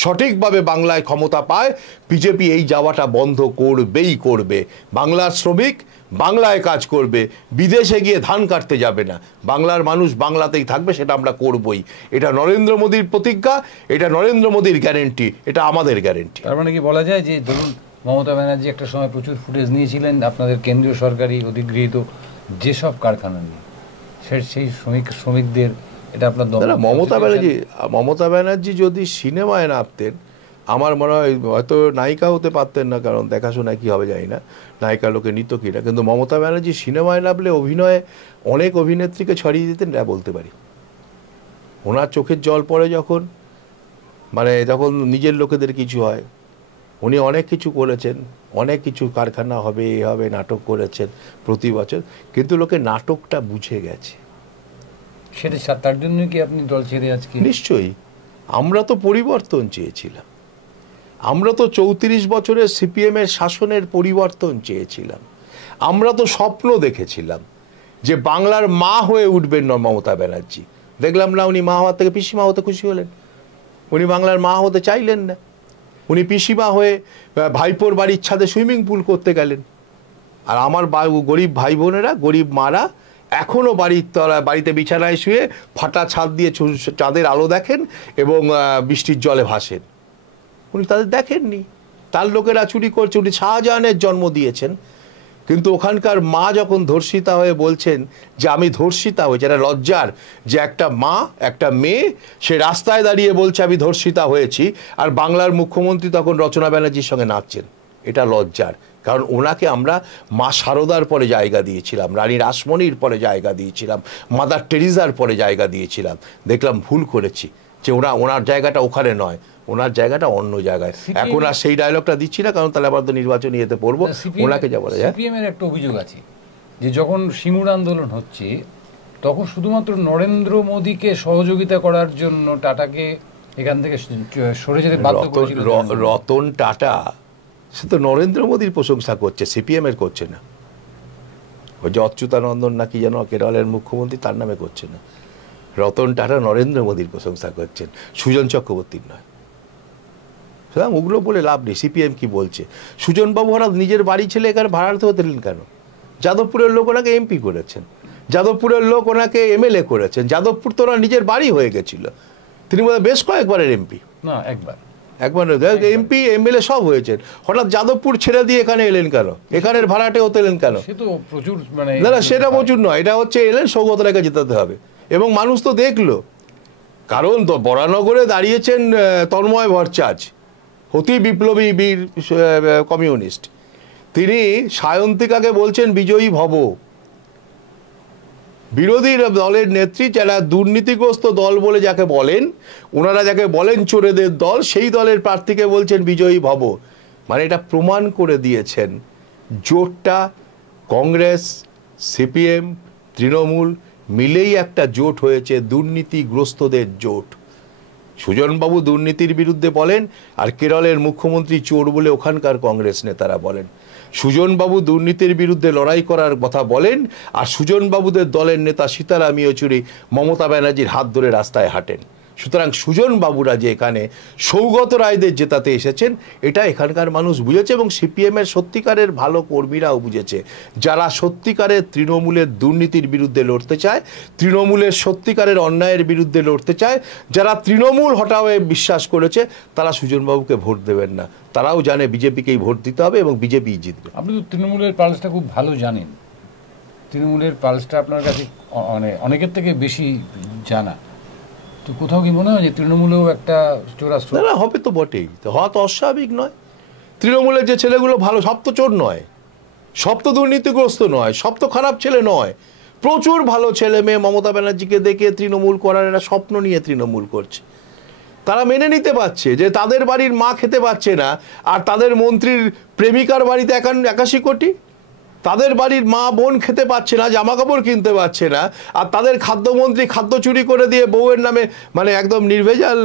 সঠিকভাবে বাংলায় ক্ষমতা পায়, বিজেপি এই যাওয়াটা বন্ধ করবেই করবে। বাংলার শ্রমিক বাংলায় কাজ করবে, বিদেশে গিয়ে ধান কাটতে যাবে না। বাংলার মানুষ বাংলাতেই থাকবে, সেটা আমরা করবই। এটা নরেন্দ্র মোদীর প্রতিজ্ঞা, এটা নরেন্দ্র মোদীর গ্যারেন্টি, এটা আমাদের গ্যারেন্টি। তার মানে কি বলা যায় যে ধরুন মমতা ব্যানার্জি একটা সময় প্রচুর ফুটেজ নিয়েছিলেন আপনাদের কেন্দ্রীয় সরকারি অধিগৃহীত যেসব কারখানা নিয়ে, সেই শ্রমিকদের এটা আপনার দাদা, মমতা ব্যানার্জি যদি সিনেমায় নামতেন, আমার মনে হয় হয়তো নায়িকা হতে পারতেন না, কারণ দেখাশোনায় কী হবে জানি না, নায়িকা লোকে নিত কিনা, কিন্তু মমতা ব্যানার্জি সিনেমায় নামলে অভিনয়ে অনেক অভিনেত্রীকে ছড়িয়ে দিতেন, এটা বলতে পারি। ওনার চোখের জল পড়ে যখন, মানে যখন নিজের লোকেদের কিছু হয়, উনি অনেক কিছু করেছেন, অনেক কিছু কারখানা হবে, এ হবে, নাটক করেছেন প্রতি বছর, কিন্তু লোকে নাটকটা বুঝে গেছে। সেটা তার জন্য কি আপনি দল ছেড়ে আজকে? নিশ্চয়ই, আমরা তো পরিবর্তন চেয়েছিলাম, আমরা তো 34 বছরের সিপিএমের শাসনের পরিবর্তন চেয়েছিলাম, আমরা তো স্বপ্ন দেখেছিলাম যে বাংলার মা হয়ে উঠবেন মমতা ব্যানার্জি। দেখলাম না, উনি মা হওয়ার থেকে পিসিমা হতে খুশি হলেন, উনি বাংলার মা হতে চাইলেন না, উনি পিসিমা হয়ে ভাইপোর বাড়ির ছাদে সুইমিং পুল করতে গেলেন। আর আমার গরিব ভাই বোনেরা, গরিব মারা এখনও বাড়িতে বিছানায় শুয়ে ফাটা ছাদ দিয়ে চাঁদের আলো দেখেন এবং বৃষ্টির জলে ভাসেন। উনি তাদের দেখেননি, তার লোকেরা চুরি করছে। উনি শাহজাহানের জন্ম দিয়েছেন, কিন্তু ওখানকার মা যখন ধর্ষিতা হয়ে বলছেন যে আমি ধর্ষিতা হয়েছি, এটা লজ্জার যে একটা মা, একটা মেয়ে সে রাস্তায় দাঁড়িয়ে বলছে আমি ধর্ষিতা হয়েছি, আর বাংলার মুখ্যমন্ত্রী তখন রচনা ব্যানার্জির সঙ্গে নাচছেন। এটা লজ্জার, কারণ ওনাকে আমরা মা শারদার পরে জায়গা দিয়েছিলাম, রানী রাসমণির পরে জায়গা দিয়েছিলাম, মাদার টেরিজার পরে জায়গা দিয়েছিলাম। দেখলাম ভুল করেছি, যে ওনার জায়গাটা ওখানে নয়, ওনার জায়গাটা অন্য জায়গায়। এখন আর সেই ডায়লগটা দিচ্ছি না, কারণ তাহলে আবার তো নির্বাচনী এতে পড়বো। ওনাকে যা বলা যায়, সিপিএমের একটা অভিযোগ আছে যে যখন সিমুর আন্দোলন হচ্ছে তখন শুধুমাত্র নরেন্দ্র মোদীকে সহযোগিতা করার জন্য টাটাকে এখান থেকে সরে যেতে বাধ্য করেছিল। রতন টাটা সে তো নরেন্দ্র মোদীর প্রশংসা করছে, সিপিএম এর করছে না। ওই যে অচ্যুতানন্দন নাকি যেন কেরলের মুখ্যমন্ত্রী, তার নামে করছে না। রতন টাটা নরেন্দ্র মোদীর প্রশংসা করছেন, সুজন চক্রবর্তীর নয়। সুতরাং ওগুলো বলে লাভ নেই। সিপিএম কি বলছে? সুজনবাবু হঠাৎ নিজের বাড়ি ছেলে এখানে ভাড়াতে হতেলেন কেন? যাদবপুরের লোক ওনাকে এমপি করেছেন, যাদবপুরের লোক ওনাকে এমএলএ করেছেন, যাদবপুর তো ওনার নিজের বাড়ি হয়ে গেছিল। তিনি বোধহয় বেশ কয়েকবারের এমপি, না একবার এমপি এমএলএ সব হয়েছেন। হঠাৎ যাদবপুর ছেড়ে দিয়ে এখানে এলেন কেন? এখানের ভাড়াটে হতেলেন কেন? সে তো প্রচুর, মানে না সেটা প্রচুর নয়, এটা হচ্ছে এলেন সৌগত রায়কে জেতাতে হবে, এবং মানুষ তো দেখলো। কারণ বরানগরে দাঁড়িয়েছেন তন্ময় ভট্টাচার্য, অতি বিপ্লবী বীর কমিউনিস্ট। তিনি সায়ন্তিকাকে বলছেন বিজয়ী ভব। বিরোধী দলের নেত্রী, যারা দুর্নীতিগ্রস্ত দল বলে যাকে বলেন, ওনারা যাকে বলেন চোরেদের দল, সেই দলের প্রার্থীকে বলছেন বিজয়ী ভব। মানে এটা প্রমাণ করে দিয়েছেন জোটটা কংগ্রেস, সিপিএম, তৃণমূল মিলেই একটা জোট হয়েছে, দুর্নীতিগ্রস্তদের জোট। সুজনবাবু দুর্নীতির বিরুদ্ধে বলেন, আর কেরলের মুখ্যমন্ত্রী চোর বলে ওখানকার কংগ্রেস নেতারা বলেন। সুজনবাবু দুর্নীতির বিরুদ্ধে লড়াই করার কথা বলেন, আর সুজনবাবুদের দলের নেতা সীতারাম ইয়েচুরি মমতা ব্যানার্জির হাত ধরে রাস্তায় হাঁটেন। সুতরাং সুজনবাবুরা যে এখানে সৌগত রায়দের জেতাতে এসেছেন, এটা এখানকার মানুষ বুঝেছে, এবং সিপিএমের সত্যিকারের ভালো কর্মীরাও বুঝেছে, যারা সত্যিকারের তৃণমূলের দুর্নীতির বিরুদ্ধে লড়তে চায়, তৃণমূলের সত্যিকারের অন্যায়ের বিরুদ্ধে লড়তে চায়, যারা তৃণমূল হটাও বিশ্বাস করেছে, তারা সুজনবাবুকে ভোট দেবেন না। তারাও জানে বিজেপিকেই ভোট দিতে হবে এবং বিজেপি জিতবে। আপনি তো তৃণমূলের পালসটা খুব ভালো জানেন, তৃণমূলের পালসটা আপনার কাছে অনেকের থেকে বেশি জানা, তো কোথাও কি মনে হয় যে তৃণমূলেও একটা চোরাস্ত্র? না হবে তো বটেই, হওয়া তো অস্বাভাবিক নয়। তৃণমূলের যে ছেলেগুলো ভালো, সব তো চোর নয়, সব তো দুর্নীতিগ্রস্ত নয়, সব তো খারাপ ছেলে নয়। প্রচুর ভালো ছেলে মেয়ে মমতা ব্যানার্জিকে দেখে তৃণমূল করার একটা স্বপ্ন নিয়ে তৃণমূল করছে। তারা মেনে নিতে পারছে যে তাদের বাড়ির মা খেতে পাচ্ছে না, আর তাদের মন্ত্রীর প্রেমিকার বাড়িতে 81 কোটি, তাদের বাড়ির মা বোন খেতে পাচ্ছে না, জামা কাপড় কিনতে পারছে না, আর তাদের খাদ্যমন্ত্রী খাদ্য চুরি করে দিয়ে বউয়ের নামে, মানে একদম নির্ভেজাল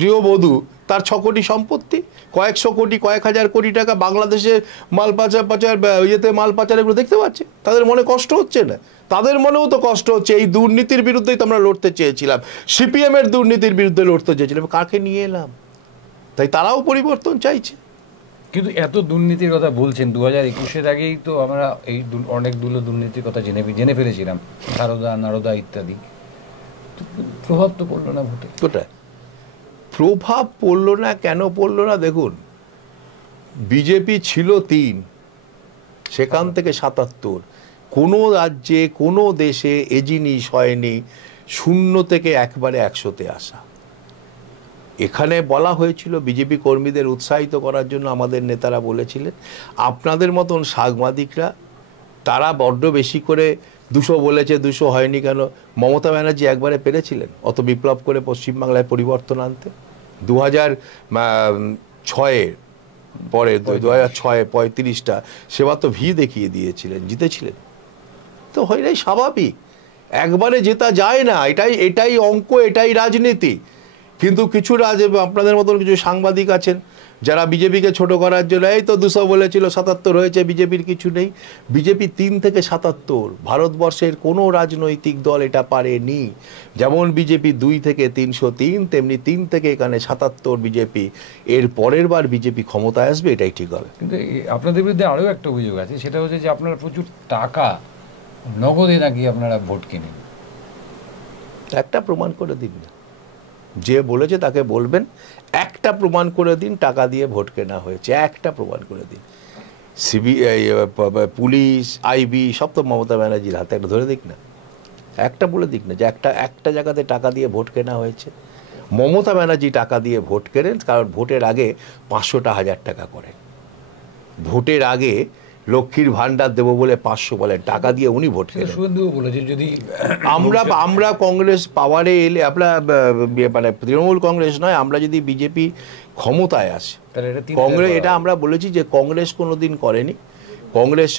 গৃহবধূ, তার 6 কোটি সম্পত্তি, কয়েকশো কোটি, কয়েক হাজার কোটি টাকা বাংলাদেশে মাল পাচার মাল পাচার, এগুলো দেখতে পাচ্ছে। তাদের মনে কষ্ট হচ্ছে না? তাদের মনেও তো কষ্ট হচ্ছে। এই দুর্নীতির বিরুদ্ধেই তো আমরা লড়তে চেয়েছিলাম, সিপিএমের দুর্নীতির বিরুদ্ধে লড়তে চেয়েছিলাম, কাকে নিয়ে এলাম? তাই তারাও পরিবর্তন চাইছে। কিন্তু এত দুর্নীতির কথা বলছেন, 2021-এর আগেই তো আমরা এই অনেকগুলো দুর্নীতির কথা জেনে ফেলেছিলাম, সারদা নারদা ইত্যাদি। প্রভাব তো পড়লো না ভোটে। কোথায় প্রভাব পড়লো না? কেন পড়লো না? দেখুন, বিজেপি ছিল 3, সেখান থেকে 77। কোনো রাজ্যে কোনো দেশে এ জিনিস হয়নি 0 থেকে একবারে 100-তে আসা। এখানে বলা হয়েছিল বিজেপি কর্মীদের উৎসাহিত করার জন্য আমাদের নেতারা বলেছিলেন আপনাদের মতন সাংবাদিকরা তারা বড্ড বেশি করে 200 বলেছে, 200 হয়নি কেন? মমতা ব্যানার্জি একবারে পেরেছিলেন অত বিপ্লব করে পশ্চিমবাংলায় পরিবর্তন আনতে? 2006-এর পরে 2006-এ 35টা সেবার তো ভি দেখিয়ে দিয়েছিলেন, জিতেছিলেন। তো হইলেই স্বাভাবিক, একবারে জেতা যায় না, এটাই অঙ্ক, এটাই রাজনীতি। কিন্তু কিছু আপনাদের মতন কিছু সাংবাদিক আছেন যারা বিজেপিকে ছোট করার জন্য এই তো 200 বলেছিল 77 হয়েছে, বিজেপির কিছু নেই। বিজেপি 3 থেকে 77, ভারতবর্ষের কোনো রাজনৈতিক দল এটা পারেনি। যেমন বিজেপি 2 থেকে 303, তেমনি 3 থেকে এখানে 77 বিজেপি। এর পরের বার বিজেপি ক্ষমতায় আসবে, এটাই ঠিক হবে। কিন্তু আপনাদের বিরুদ্ধে আরও একটা অভিযোগ আছে, সেটা হচ্ছে যে আপনারা প্রচুর টাকা নগদে নাকি আপনারা ভোট কিনেন। একটা প্রমাণ করে দিন না, যে বলেছে তাকে বলবেন একটা প্রমাণ করে দিন টাকা দিয়ে ভোট কেনা হয়েছে, একটা প্রমাণ করে দিন। সিবিআই, পুলিশ, আইবি সব তো মমতা ব্যানার্জির হাতে, একটা ধরে দিক না, একটা বলে দিক না যে একটা জায়গাতে টাকা দিয়ে ভোট কেনা হয়েছে। মমতা ব্যানার্জি টাকা দিয়ে ভোট কেনেন, কারণ ভোটের আগে 500টা 1000 টাকা করেন। ভোটের আগে লক্ষ্মীর ভান্ডার দেবো বলে 500 বলেন, টাকা দিয়ে উনি ভোট কেনেন। শুভেন্দুও বলেছে যদি আমরা কংগ্রেস পাওয়ারে এলে, আমরা মানে তৃণমূল কংগ্রেস নয়, আমরা যদি বিজেপি ক্ষমতায় আসে কংগ্রেস, এটা আমরা বলেছি যে কংগ্রেস কোনোদিন করেনি। কংগ্রেস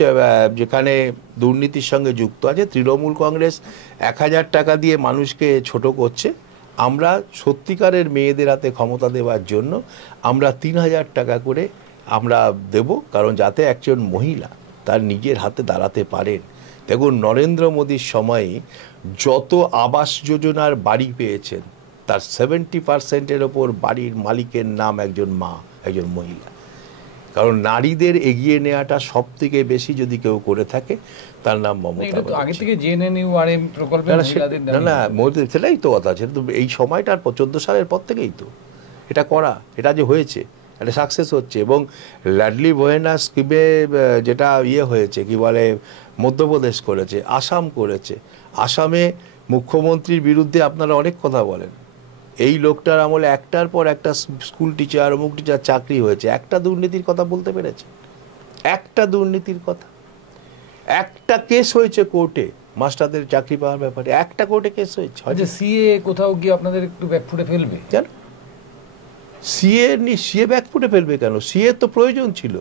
যেখানে দুর্নীতির সঙ্গে যুক্ত আছে, তৃণমূল কংগ্রেস 1000 টাকা দিয়ে মানুষকে ছোট করছে। আমরা সত্যিকারের মেয়েদের হাতে ক্ষমতা দেওয়ার জন্য আমরা 3000 টাকা করে আমরা দেব, কারণ যাতে একজন মহিলা তার নিজের হাতে দাঁড়াতে পারেন। দেখুন, নরেন্দ্র মোদীর সময়ে যত আবাস যোজনার বাড়ি পেয়েছেন তার 70%-এর ওপর বাড়ির মালিকের নাম একজন মা, একজন মহিলা। কারণ নারীদের এগিয়ে নেওয়াটা সব থেকে বেশি যদি কেউ করে থাকে তার নাম মমতা। আগে থেকে জেএনএনইউআরএম প্রকল্পে না, মোদী সেটাই তো কথা, সেটা তো এই সময়টা 14 সালের পর থেকেই তো এটা করা, এটা যে হয়েছে, এটা সাকসেস হচ্ছে। এবং লাডলি বোহেনা স্কিমে যেটা হয়েছে, কি বলে, মধ্যপ্রদেশ করেছে, আসাম করেছে। আসামে মুখ্যমন্ত্রীর বিরুদ্ধে আপনারা অনেক কথা বলেন, এই লোকটার আমলে একটার পর একটা স্কুল টিচার, অমুক টিচার চাকরি হয়েছে। একটা দুর্নীতির কথা বলতে পেরেছে? একটা দুর্নীতির কথা, একটা কেস হয়েছে কোর্টে মাস্টারদের চাকরি পাওয়ার ব্যাপারে, একটা কোর্টে কেস হয়েছে। সিএ কোথাও গিয়ে আপনাদের একটু ব্যাকফুটে ফেলবে কেন? সিএ ব্যাকফুটে ফেলবে কেন? সিএ তো প্রয়োজন ছিল।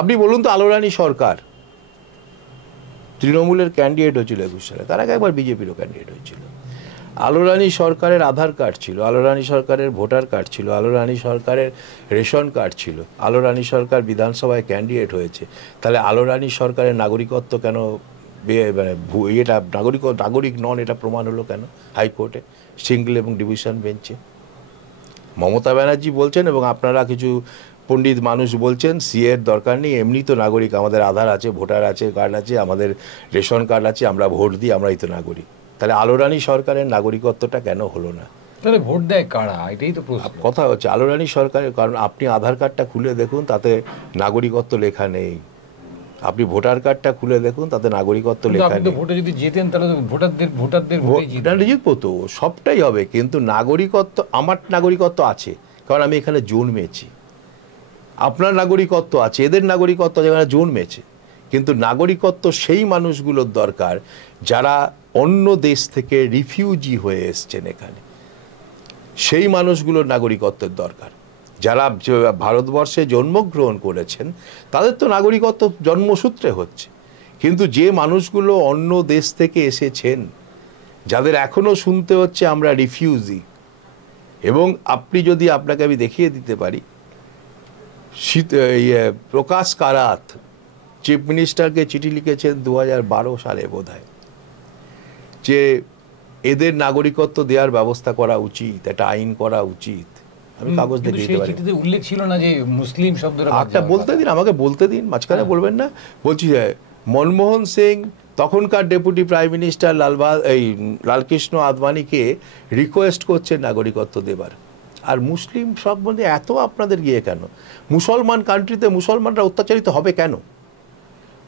আপনি বলুন তো, আলোরানী সরকার তৃণমূলের ক্যান্ডিডেট হয়েছিল 21 সালে, তার আগে একবার বিজেপিরও ক্যান্ডিডেট হয়েছিল। আলোরানী সরকারের আধার কার্ড ছিল, আলোরানী সরকারের ভোটার কার্ড ছিল, আলোরানী সরকারের রেশন কার্ড ছিল, আলোরানী সরকার বিধানসভায় ক্যান্ডিডেট হয়েছে। তাহলে আলোরানী সরকারের নাগরিকত্ব কেন, মানে এটা নাগরিক নন, এটা প্রমাণ হলো কেন হাইকোর্টে, সিঙ্গল এবং ডিভিশন বেঞ্চে? মমতা ব্যানার্জি বলছেন এবং আপনারা কিছু পণ্ডিত মানুষ বলছেন সিএর দরকার নেই, এমনি তো নাগরিক, আমাদের আধার আছে, ভোটার আছে, কার্ড আছে, আমাদের রেশন কার্ড আছে, আমরা ভোট দিই, আমরাই তো নাগরিক। তাহলে আলোরানী সরকারের নাগরিকত্বটা কেন হলো না? তাহলে ভোট দেয় কারা, এটাই তো প্রশ্ন। কথা হচ্ছে আলোরানী সরকারের, কারণ আপনি আধার কার্ডটা খুলে দেখুন, তাতে নাগরিকত্ব লেখা নেই। আপনি ভোটার কার্ডটা খুলে দেখুন, তাতে নাগরিকত্ব লেখা নেই। ভোটে যদি জেতেন তাহলে ভোটারদের জিতবো তো, সবটাই হবে, কিন্তু নাগরিকত্ব, আমার নাগরিকত্ব আছে কারণ আমি এখানে জন্মেছি, আপনার নাগরিকত্ব আছে, এদের নাগরিকত্ব যেখানে জন্মেছে। কিন্তু নাগরিকত্ব সেই মানুষগুলোর দরকার যারা অন্য দেশ থেকে রিফিউজি হয়ে এসছেন এখানে, সেই মানুষগুলোর নাগরিকত্বের দরকার। যারা ভারতবর্ষে জন্মগ্রহণ করেছেন তাদের তো নাগরিকত্ব জন্মসূত্রে হচ্ছে, কিন্তু যে মানুষগুলো অন্য দেশ থেকে এসেছেন, যাদের এখনো শুনতে হচ্ছে আমরা রিফিউজি, এবং আপনি যদি, আপনাকে আমি দেখিয়ে দিতে পারি, প্রকাশ কারাত চিফ মিনিস্টারকে চিঠি লিখেছেন 2012 সালে বোধহয়, যে এদের নাগরিকত্ব দেওয়ার ব্যবস্থা করা উচিত, একটা আইন করা উচিত। আমি কাগজ দেখে দিতে পারি, উল্লেখ ছিল না যে মুসলিম শব্দটা। একটা বলতে দিন, আমাকে বলতে দিন, মাঝখানে বলবেন না। বলছি যে মনমোহন সিং তখনকার ডেপুটি প্রাইম মিনিস্টার লালকৃষ্ণ আদবানিকে রিকোয়েস্ট করছেন নাগরিকত্ব দেবার। আর মুসলিম সম্বন্ধে এত আপনাদের গিয়ে কেন? মুসলমান কান্ট্রিতে মুসলমানরা অত্যাচারিত হবে কেন?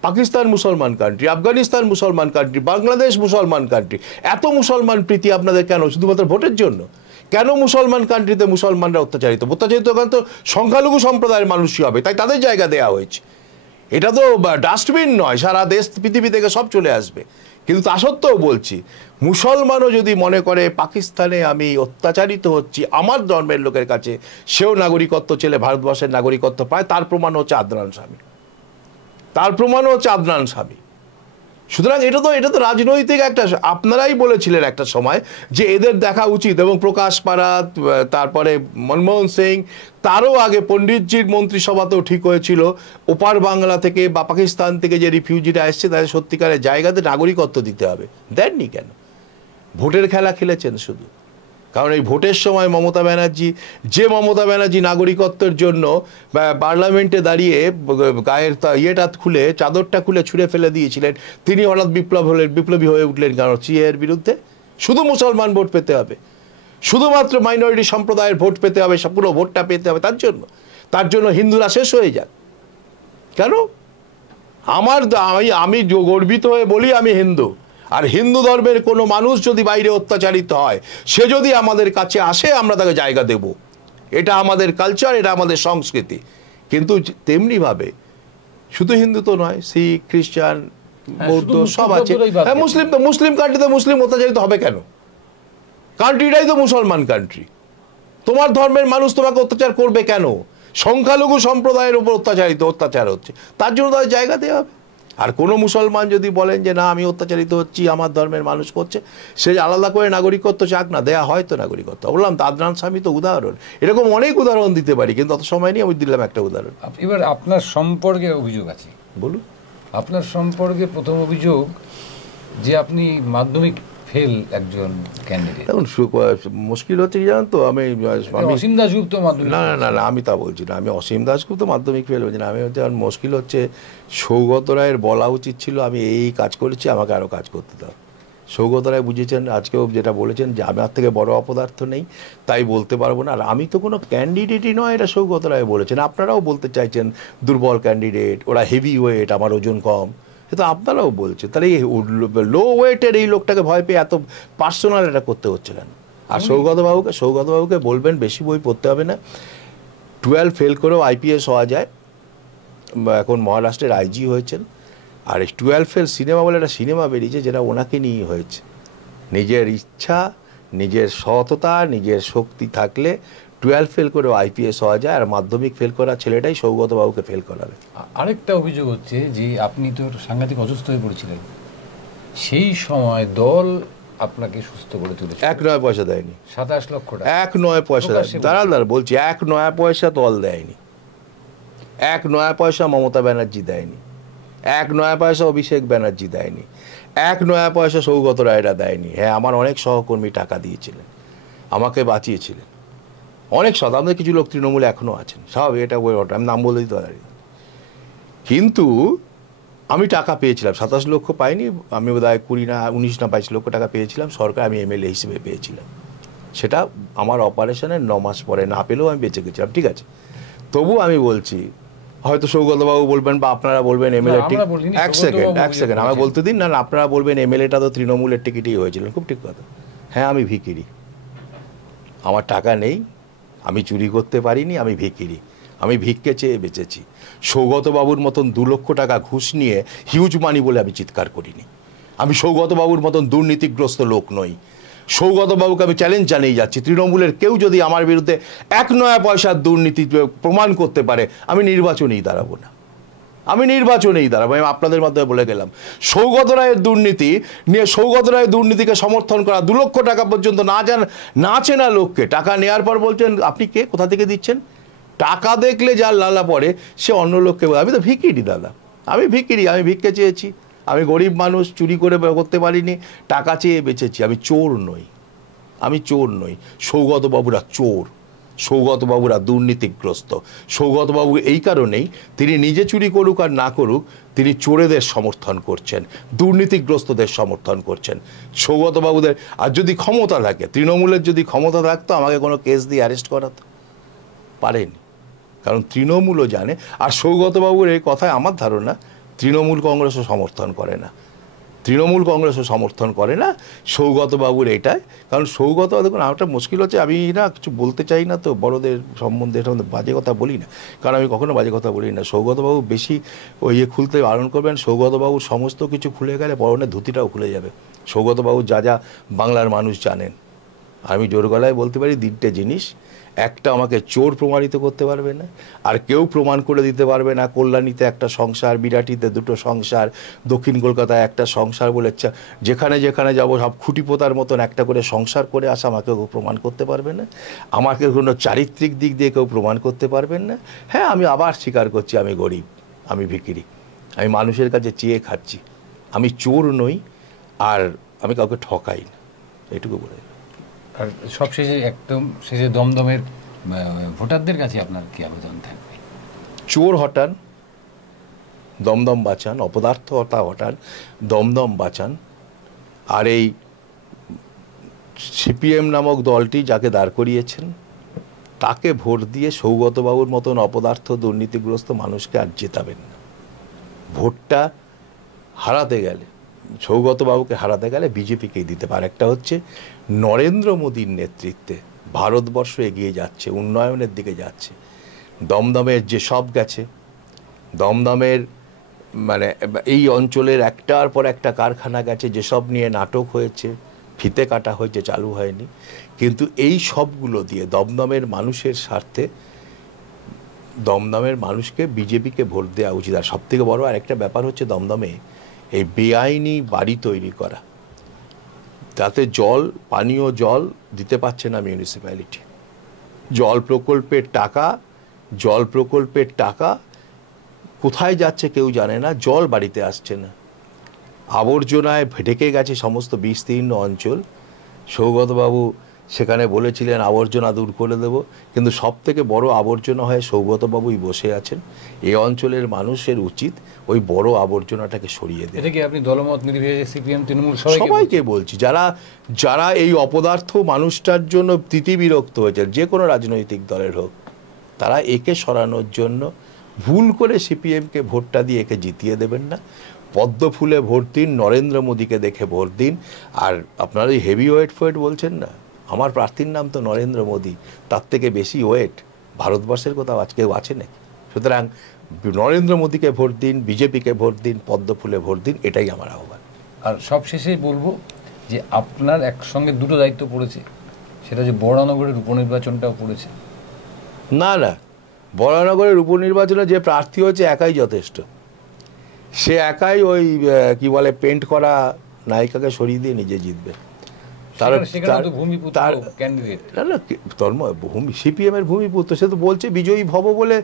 পাকিস্তান মুসলমান কান্ট্রি, আফগানিস্তান মুসলমান কান্ট্রি, বাংলাদেশ মুসলমান কান্ট্রি, এত মুসলমান প্রীতি আপনাদের কেন? শুধুমাত্র ভোটের জন্য? কেন মুসলমান কান্ট্রিতে মুসলমানরা অত্যাচারিত? কারণ তো সংখ্যালঘু সম্প্রদায়ের মানুষই হবে, তাই তাদের জায়গা দেওয়া হয়েছে। এটা তো ডাস্টবিন নয়, সারা দেশ পৃথিবী থেকে সব চলে আসবে। কিন্তু তা সত্ত্বেও বলছি, মুসলমানও যদি মনে করে পাকিস্তানে আমি অত্যাচারিত হচ্ছি আমার ধর্মের লোকের কাছে, সেও নাগরিকত্ব চেলে ভারতবর্ষের নাগরিকত্ব পায়, তার প্রমাণ হচ্ছে আদনান স্বামী, তার প্রমাণও হচ্ছে আদনান স্বামী। সুতরাং এটা তো রাজনৈতিক একটা, আপনারাই বলেছিলেন একটা সময় যে এদের দেখা উচিত, এবং প্রকাশ পারাত, তারপরে মনমোহন সিং, তারও আগে পণ্ডিতজির মন্ত্রিসভাতেও ঠিক হয়েছিল ওপার বাংলা থেকে বা পাকিস্তান থেকে যে রিফিউজিরা এসছে তাদের সত্যিকারের জায়গাতে নাগরিকত্ব দিতে হবে। দেননি কেন? ভোটের খেলা খেলেছেন শুধু। কারণ এই ভোটের সময় মমতা ব্যানার্জি নাগরিকত্বের জন্য পার্লামেন্টে দাঁড়িয়ে গায়ের খুলে, চাদরটা খুলে ছুঁড়ে ফেলে দিয়েছিলেন, তিনি হঠাৎ বিপ্লবী হয়ে উঠলেন। কারণ সিএর বিরুদ্ধে শুধু মুসলমান ভোট পেতে হবে, শুধুমাত্র মাইনরিটি সম্প্রদায়ের ভোট পেতে হবে, পুরো ভোটটা পেতে হবে, তার জন্য হিন্দুরা শেষ হয়ে যাক। কেন? আমি গর্বিত হয়ে বলি আমি হিন্দু, আর হিন্দু ধর্মের কোনো মানুষ যদি বাইরে অত্যাচারিত হয়, সে যদি আমাদের কাছে আসে, আমরা তাকে জায়গা দেব। এটা আমাদের কালচার, এটা আমাদের সংস্কৃতি। কিন্তু তেমনিভাবে শুধু হিন্দু তো নয়, শিখ, খ্রিস্টান, বৌদ্ধ সব আছে। হ্যাঁ, মুসলিম কান্ট্রিতে মুসলিম অত্যাচারিত হবে কেন? কান্ট্রিটাই তো মুসলমান কান্ট্রি। তোমার ধর্মের মানুষ তোমাকে অত্যাচার করবে কেন? সংখ্যালঘু সম্প্রদায়ের উপর অত্যাচার হচ্ছে, তার জন্য তাদের জায়গা দেওয়া হবে। আর কোনো মুসলমান যদি বলেন যে না আমি অত্যাচারিত হচ্ছি, আমার ধর্মের মানুষ করছে, সে আলাদা করে নাগরিকত্ব চাক না, দেয়া হয় তো নাগরিকত্ব। বললাম আদনান স্বামী তো উদাহরণ, এরকম অনেক উদাহরণ দিতে পারি, কিন্তু অত সময় নিয়ে আমি দিলাম একটা উদাহরণ। এবার আপনার সম্পর্কে অভিযোগ আছে। বলুন। আপনার সম্পর্কে প্রথম অভিযোগ যে আপনি মাধ্যমিক ফেল একজন ক্যান্ডিডেট। এখন মুশকিল হচ্ছে কি জানেন তো, অসীম দাশগুপ্ত মাধ্যমিক, না আমি তা বলছি না, আমি অসীম দাশগুপ্ত মাধ্যমিক ফেল বলছি না। আমি হচ্ছে মুশকিল হচ্ছে সৌগত রায়ের বলা উচিত ছিল আমি এই কাজ করেছি, আমাকে আরও কাজ করতে দাও। সৌগত রায় বুঝেছেন, আজকেও যেটা বলেছেন যে আমার থেকে বড় অপদার্থ নেই, তাই বলতে পারবো না। আর আমি তো কোনো ক্যান্ডিডেটই নয়, এটা সৌগত রায় বলেছেন। আপনারাও বলতে চাইছেন দুর্বল ক্যান্ডিডেট, ওরা হেভি ওয়েট, আমার ওজন কম, এটা আপনারাও বলছেন। তাহলে এই লো ওয়েটের এই লোকটাকে ভয় পেয়ে এত পার্সোনাল এটা করতে হচ্ছে কেন? আর সৌগতবাবুকে বলবেন বেশি বই পড়তে হবে না, 12 ফেল করেও আইপিএস হওয়া যায়, এখন মহারাষ্ট্রের আইজি হয়েছেন। আর 12 ফেল সিনেমা বলে একটা সিনেমা বেরিয়েছে, যেটা ওনাকে নিয়েই হয়েছে। নিজের ইচ্ছা, নিজের সততা, নিজের শক্তি থাকলে 12 ফেল করেও আইপিএস হওয়া যায়, আর মাধ্যমিক ফেল করা ছেলেটাই সৌগতবাবুকে ফেল করাবে। আরেকটা অভিযোগ হচ্ছে যে আপনি তো সাংঘাতিক অসুস্থ হয়ে পড়েছিলেন, সেই সময় দল আপনাকে সুস্থ করে তুলেছে। 1 নয়া পয়সা দেয়নি। 27 লক্ষ টাকা 1 নয়া পয়সা দাঁড়ান বলছি, 1 নয়া পয়সা দল দেয়নি, 1 নয়া পয়সা মমতা ব্যানার্জি দেয়নি, 1 নয়া পয়সা অভিষেক ব্যানার্জি দেয়নি, 1 নয়া পয়সা সৌগত রায়রা দেয়নি। হ্যাঁ, আমার অনেক সহকর্মী টাকা দিয়েছিলেন, আমাকে বাঁচিয়েছিলেন অনেক আমাদের কিছু লোক তৃণমূলে এখনও আছেন, স্বাভাবিক, এটা আমি নাম বলে দিতে পারি। কিন্তু আমি টাকা পেয়েছিলাম, 27 লক্ষ পাইনি, আমি বোধহয় 20 না 19 না 22 লক্ষ টাকা পেয়েছিলাম সরকার, আমি এমএলএ হিসেবে পেয়েছিলাম। সেটা আমার অপারেশনের 9 মাস পরে, না পেলেও আমি বেঁচে গেছিলাম, ঠিক আছে। তবু আমি বলছি, হয়তো সৌগতবাবু বলবেন বা আপনারা বলবেন এমএলএ, এক সেকেন্ড আমার বলতে দিন। না আপনারা বলবেন এমএলএটা তো তৃণমূলের টিকিটেই হয়েছিলেন, খুব ঠিক কথা। হ্যাঁ, আমি ভিখিরি, আমার টাকা নেই, আমি চুরি করতে পারিনি, আমি ভিখিরি, আমি ভিক্ষে চেয়ে বেঁচেছি। সৌগতবাবুর মতন 2 লক্ষ টাকা ঘুষ নিয়ে হিউজ মানি বলে আমি চিৎকার করিনি। আমি সৌগতবাবুর মতন দুর্নীতিগ্রস্ত লোক নই। সৌগতবাবুকে আমি চ্যালেঞ্জ জানিয়ে যাচ্ছি, তৃণমূলের কেউ যদি আমার বিরুদ্ধে 1 নয়া পয়সার দুর্নীতি প্রমাণ করতে পারে, আমি নির্বাচনেই দাঁড়াবো না, আমি আপনাদের মাধ্যমে বলে গেলাম। সৌগত রায়ের দুর্নীতি নিয়ে, সৌগত রায়ের দুর্নীতিকে সমর্থন করা, 2 লক্ষ টাকা পর্যন্ত না চেনা লোককে টাকা নেওয়ার পর বলছেন আপনি কে, কোথা থেকে দিচ্ছেন? টাকা দেখলে যার লালা পড়ে সে অন্য লোককে বলে আমি তো ভিখিরি দাদা, আমি ভিখিরি, আমি ভিক্ষে চেয়েছি, আমি গরিব মানুষ, চুরি করে করতে পারিনি, টাকা চেয়ে বেঁচেছি, আমি চোর নই। সৌগতবাবুরা চোর, সৌগতবাবুরা দুর্নীতিগ্রস্ত। সৌগতবাবু এই কারণেই, তিনি নিজে চুরি করুক আর না করুক, তিনি চোরেদের সমর্থন করছেন, দুর্নীতিগ্রস্তদের সমর্থন করছেন সৌগতবাবুদের। আর যদি ক্ষমতা থাকে, তৃণমূলের যদি ক্ষমতা থাকতো, আমাকে কোনো কেস দিয়ে অ্যারেস্ট করাতো পারেনি, কারণ তৃণমূলও জানে। আর সৌগতবাবুর এই কথায় আমার ধারণা তৃণমূল কংগ্রেসও সমর্থন করে না, তৃণমূল কংগ্রেসও সমর্থন করে না সৌগতবাবুর এটাই। কারণ সৌগত, দেখুন একটা মুশকিল হচ্ছে, আমি না কিছু বলতে চাই না তো বড়দের সম্বন্ধে, এটা বাজে কথা বলি না, কারণ আমি কখনো বাজে কথা বলি না। সৌগতবাবু বেশি ওই খুলতে বারণ করবেন, সৌগতবাবুর সমস্ত কিছু খুলে গেলে পরনের ধুতিটাও খুলে যাবে। সৌগতবাবু যা যা বাংলার মানুষ জানেন, আমি জোর গলায় বলতে পারি 3টে জিনিস। একটা, আমাকে চোর প্রমাণিত করতে পারবে না, আর কেউ প্রমাণ করে দিতে পারবে না কল্যাণীতে একটা সংসার, বিরাটিতে 2টো সংসার, দক্ষিণ কলকাতায় একটা সংসার বলে যেখানে যেখানে যাবো সব খুঁটি পোতার মতন একটা করে সংসার করে আসা আমাকে কেউ প্রমাণ করতে পারবে না। আমাকে কোনো চারিত্রিক দিক দিয়ে কেউ প্রমাণ করতে পারবেন না। হ্যাঁ, আমি আবার স্বীকার করছি, আমি গরিব, আমি ভিখিরি, আমি মানুষের কাছে চেয়ে খাচ্ছি, আমি চোর নই, আর আমি কাউকে ঠকাই না, এটুকু বলে। আর সবশেষে একদম শেষে দমদমের ভোটারদের কাছে আপনার কি আবেদন থাকবে? চোর হটান, দমদম বাঁচান, অপদার্থতা হটান, দমদম বাঁচান। আর এই সিপিএম নামক দলটি যাকে দাঁড় করিয়েছেন তাকে ভোট দিয়ে সৌগতবাবুর মতন অপদার্থ দুর্নীতিগ্রস্ত মানুষকে আর জেতাবেন না। ভোটটা হারাতে গেলে, সৌগতবাবুকে হারাতে গেলে বিজেপিকেই দিতে পারে। একটা হচ্ছে নরেন্দ্র মোদীর নেতৃত্বে ভারতবর্ষ এগিয়ে যাচ্ছে, উন্নয়নের দিকে যাচ্ছে। দমদমের যে সব গেছে, দমদমের মানে এই অঞ্চলের একটার পর একটা কারখানা গেছে, যেসব নিয়ে নাটক হয়েছে, ফিতে কাটা হয়েছে, চালু হয়নি, কিন্তু এই সবগুলো দিয়ে দমদমের মানুষের স্বার্থে দমদমের মানুষকে বিজেপিকে ভোট দেওয়া উচিত। আর সবথেকে বড় আরেকটা ব্যাপার হচ্ছে দমদমে এই বেআইনি বাড়ি তৈরি করা, তাতে জল, পানীয় জল দিতে পারছে না মিউনিসিপ্যালিটি। জল প্রকল্পের টাকা কোথায় যাচ্ছে কেউ জানে না, জল বাড়িতে আসছে না, আবর্জনায় ঢেকে গেছে সমস্ত বিস্তীর্ণ অঞ্চল। সৌগতবাবু সেখানে বলেছিলেন আবর্জনা দূর করে দেব, কিন্তু সব থেকে বড় আবর্জনা হয়ে সৌগতবাবুই বসে আছেন। এই অঞ্চলের মানুষের উচিত ওই বড় আবর্জনাটাকে সরিয়ে দেয়। এটা কি আপনি দলমত নির্বিশেষে সিপিএম তৃণমূল সবাইকে বলছি, যারা এই অপদার্থ মানুষটার জন্য তিতিবিরক্ত হয়েছে, যে কোনো রাজনৈতিক দলের হোক, তারা একে সরানোর জন্য ভুল করে সিপিএমকে ভোটটা দিয়ে একে জিতিয়ে দেবেন না। পদ্ম ফুলে ভোট দিন, নরেন্দ্র মোদীকে দেখে ভোট দিন। আর আপনারা ওই হেভি ওয়েট ফোয়েট বলছেন না, আমার প্রার্থীর নাম তো নরেন্দ্র মোদী, তার থেকে বেশি ওয়েট ভারতবর্ষের কোথাও আজকে আছে নাকি? সুতরাং নরেন্দ্র মোদীকে ভোট দিন, বিজেপিকে ভোট দিন, পদ্ম ফুলে ভোট দিন, এটাই আমার আহ্বান। আর সবশেষে বলবো যে আপনার একসঙ্গে 2টো দায়িত্ব পড়েছে, সেটা যে বরানগরের উপনির্বাচনটাও পড়েছে। না, বরানগরের উপনির্বাচনে যে প্রার্থী হচ্ছে একাই যথেষ্ট। সে একাই ওই কি বলে পেন্ট করা নায়িকাকে সরিয়ে দিয়ে নিজে জিতবে। সিপিএম এর ভূমিপুত্র, সে তো বলছে বিজয়ী ভব বলে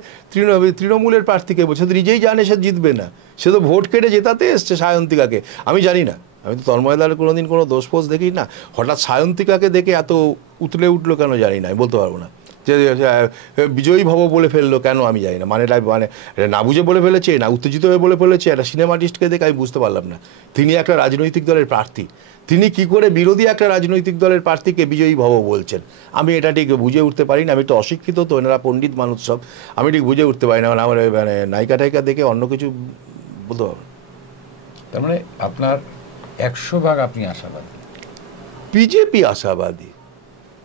তৃণমূলের প্রার্থীকে বলছে, সে তো নিজেই জানে সে জিতবে না, সে তো ভোট কেটে জেতাতে এসছে সায়ন্তিকাকে। আমি জানি না, আমি তো তন্ময়দার কোনোদিন কোনো দোষ ফোষ দেখি না, হঠাৎ সায়ন্তিকাকে দেখে এত উতলে উঠলো কেন জানি না, আমি বলতে পারবো না। যে বিজয়ী ভব বলে ফেললো কেন আমি জানি না, মানে না বুঝে বলে ফেলেছে না উত্তেজিত হয়ে বলে ফেলেছে, একটা সিনেমা আর্টিস্টকে দেখে আমি বুঝতে পারলাম না। তিনি একটা রাজনৈতিক দলের প্রার্থী, তিনি কি করে বিরোধী একটা রাজনৈতিক দলের প্রার্থীকে বিজয়ী ভব বলছেন, আমি এটা ঠিক বুঝে উঠতে পারি না। আমি একটু অশিক্ষিত তো, এনারা পণ্ডিত মানুষ সব, আমি ঠিক বুঝে উঠতে পারি না। মানে আমার মানে নায়িকা টাইকা দেখে অন্য কিছু বলতে পারবো। তার মানে আপনার 100% আপনি আশাবাদী? বিজেপি আশাবাদী,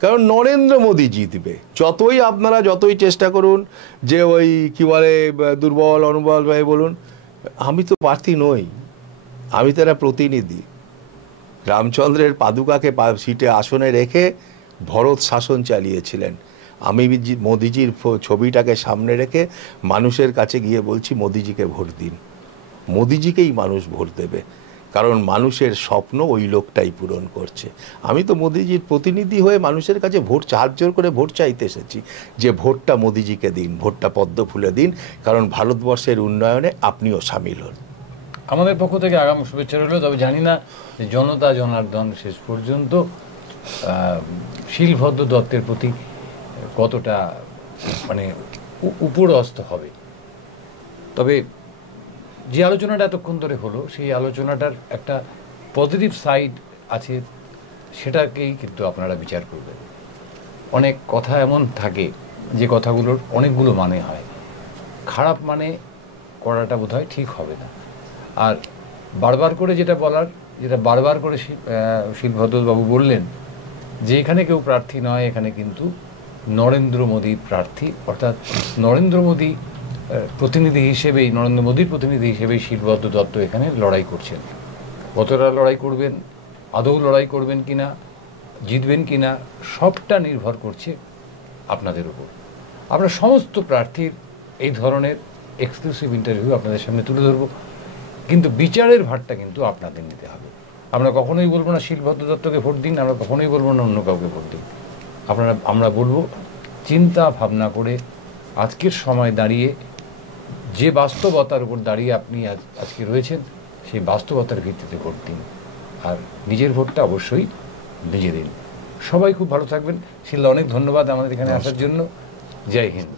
কারণ নরেন্দ্র মোদী জিতবে। যতই চেষ্টা করুন যে ওই কি বলে দুর্বল অনুবল ভাই বলুন, আমি তো প্রার্থী নই, আমি তো একটা প্রতিনিধি। রামচন্দ্রের পাদুকাকে সিটে আসনে রেখে ভরত শাসন চালিয়েছিলেন। আমি মোদিজির ছবিটাকে সামনে রেখে মানুষের কাছে গিয়ে বলছি মোদিজিকে ভোট দিন। মোদিজিকেই মানুষ ভোট দেবে, কারণ মানুষের স্বপ্ন ওই লোকটাই পূরণ করছে। আমি তো মোদিজির প্রতিনিধি হয়ে মানুষের কাছে হাত জোর করে ভোট চাইতে এসেছি, যে ভোটটা মোদিজিকে দিন, ভোটটা পদ্ম ফুলে দিন, কারণ ভারতবর্ষের উন্নয়নে আপনিও সামিল হন। আমাদের পক্ষ থেকে আগাম শুভেচ্ছা রইল। তবে জানি না যে জনতা জনার্দন শেষ পর্যন্ত শিলভদ্র দত্তের প্রতি কতটা মানে উপরস্ত হবে। তবে যে আলোচনাটা এতক্ষণ ধরে হলো, সেই আলোচনাটার একটা পজিটিভ সাইড আছে, সেটাকেই কিন্তু আপনারা বিচার করবেন। অনেক কথা এমন থাকে যে কথাগুলোর অনেকগুলো মানে হয়, খারাপ মানে করাটা বোধহয় ঠিক হবে না। আর বারবার করে যেটা বলার, যেটা বারবার করে শিলভদ্রবাবু বললেন, যে এখানে কেউ প্রার্থী নয়, এখানে কিন্তু নরেন্দ্র মোদী প্রার্থী, অর্থাৎ নরেন্দ্র মোদী প্রতিনিধি হিসেবেই, নরেন্দ্র মোদীর প্রতিনিধি হিসেবেই শিলভদ্র দত্ত এখানে লড়াই করছেন। কতটা লড়াই করবেন, আদৌ লড়াই করবেন কিনা, জিতবেন কিনা, সবটা নির্ভর করছে আপনাদের উপর। আমরা সমস্ত প্রার্থীর এই ধরনের এক্সক্লুসিভ ইন্টারভিউ আপনাদের সামনে তুলে ধরবো, কিন্তু বিচারের ভারটা কিন্তু আপনাদের নিতে হবে। আমরা কখনোই বলবো না শিলভদ্র দত্তকে ভোট দিন, আমরা কখনোই বলবো না অন্য কাউকে ভোট দিন। আমরা বলবো চিন্তা ভাবনা করে আজকের সময় দাঁড়িয়ে যে বাস্তবতার উপর দাঁড়িয়ে আপনি আজকে রয়েছেন, সেই বাস্তবতার ভিত্তিতে ভোট দিন, আর নিজের ভোটটা অবশ্যই নিজে দিন। সবাই খুব ভালো থাকবেন। শিলদা, অনেক ধন্যবাদ আমাদের এখানে আসার জন্য। জয় হিন্দ।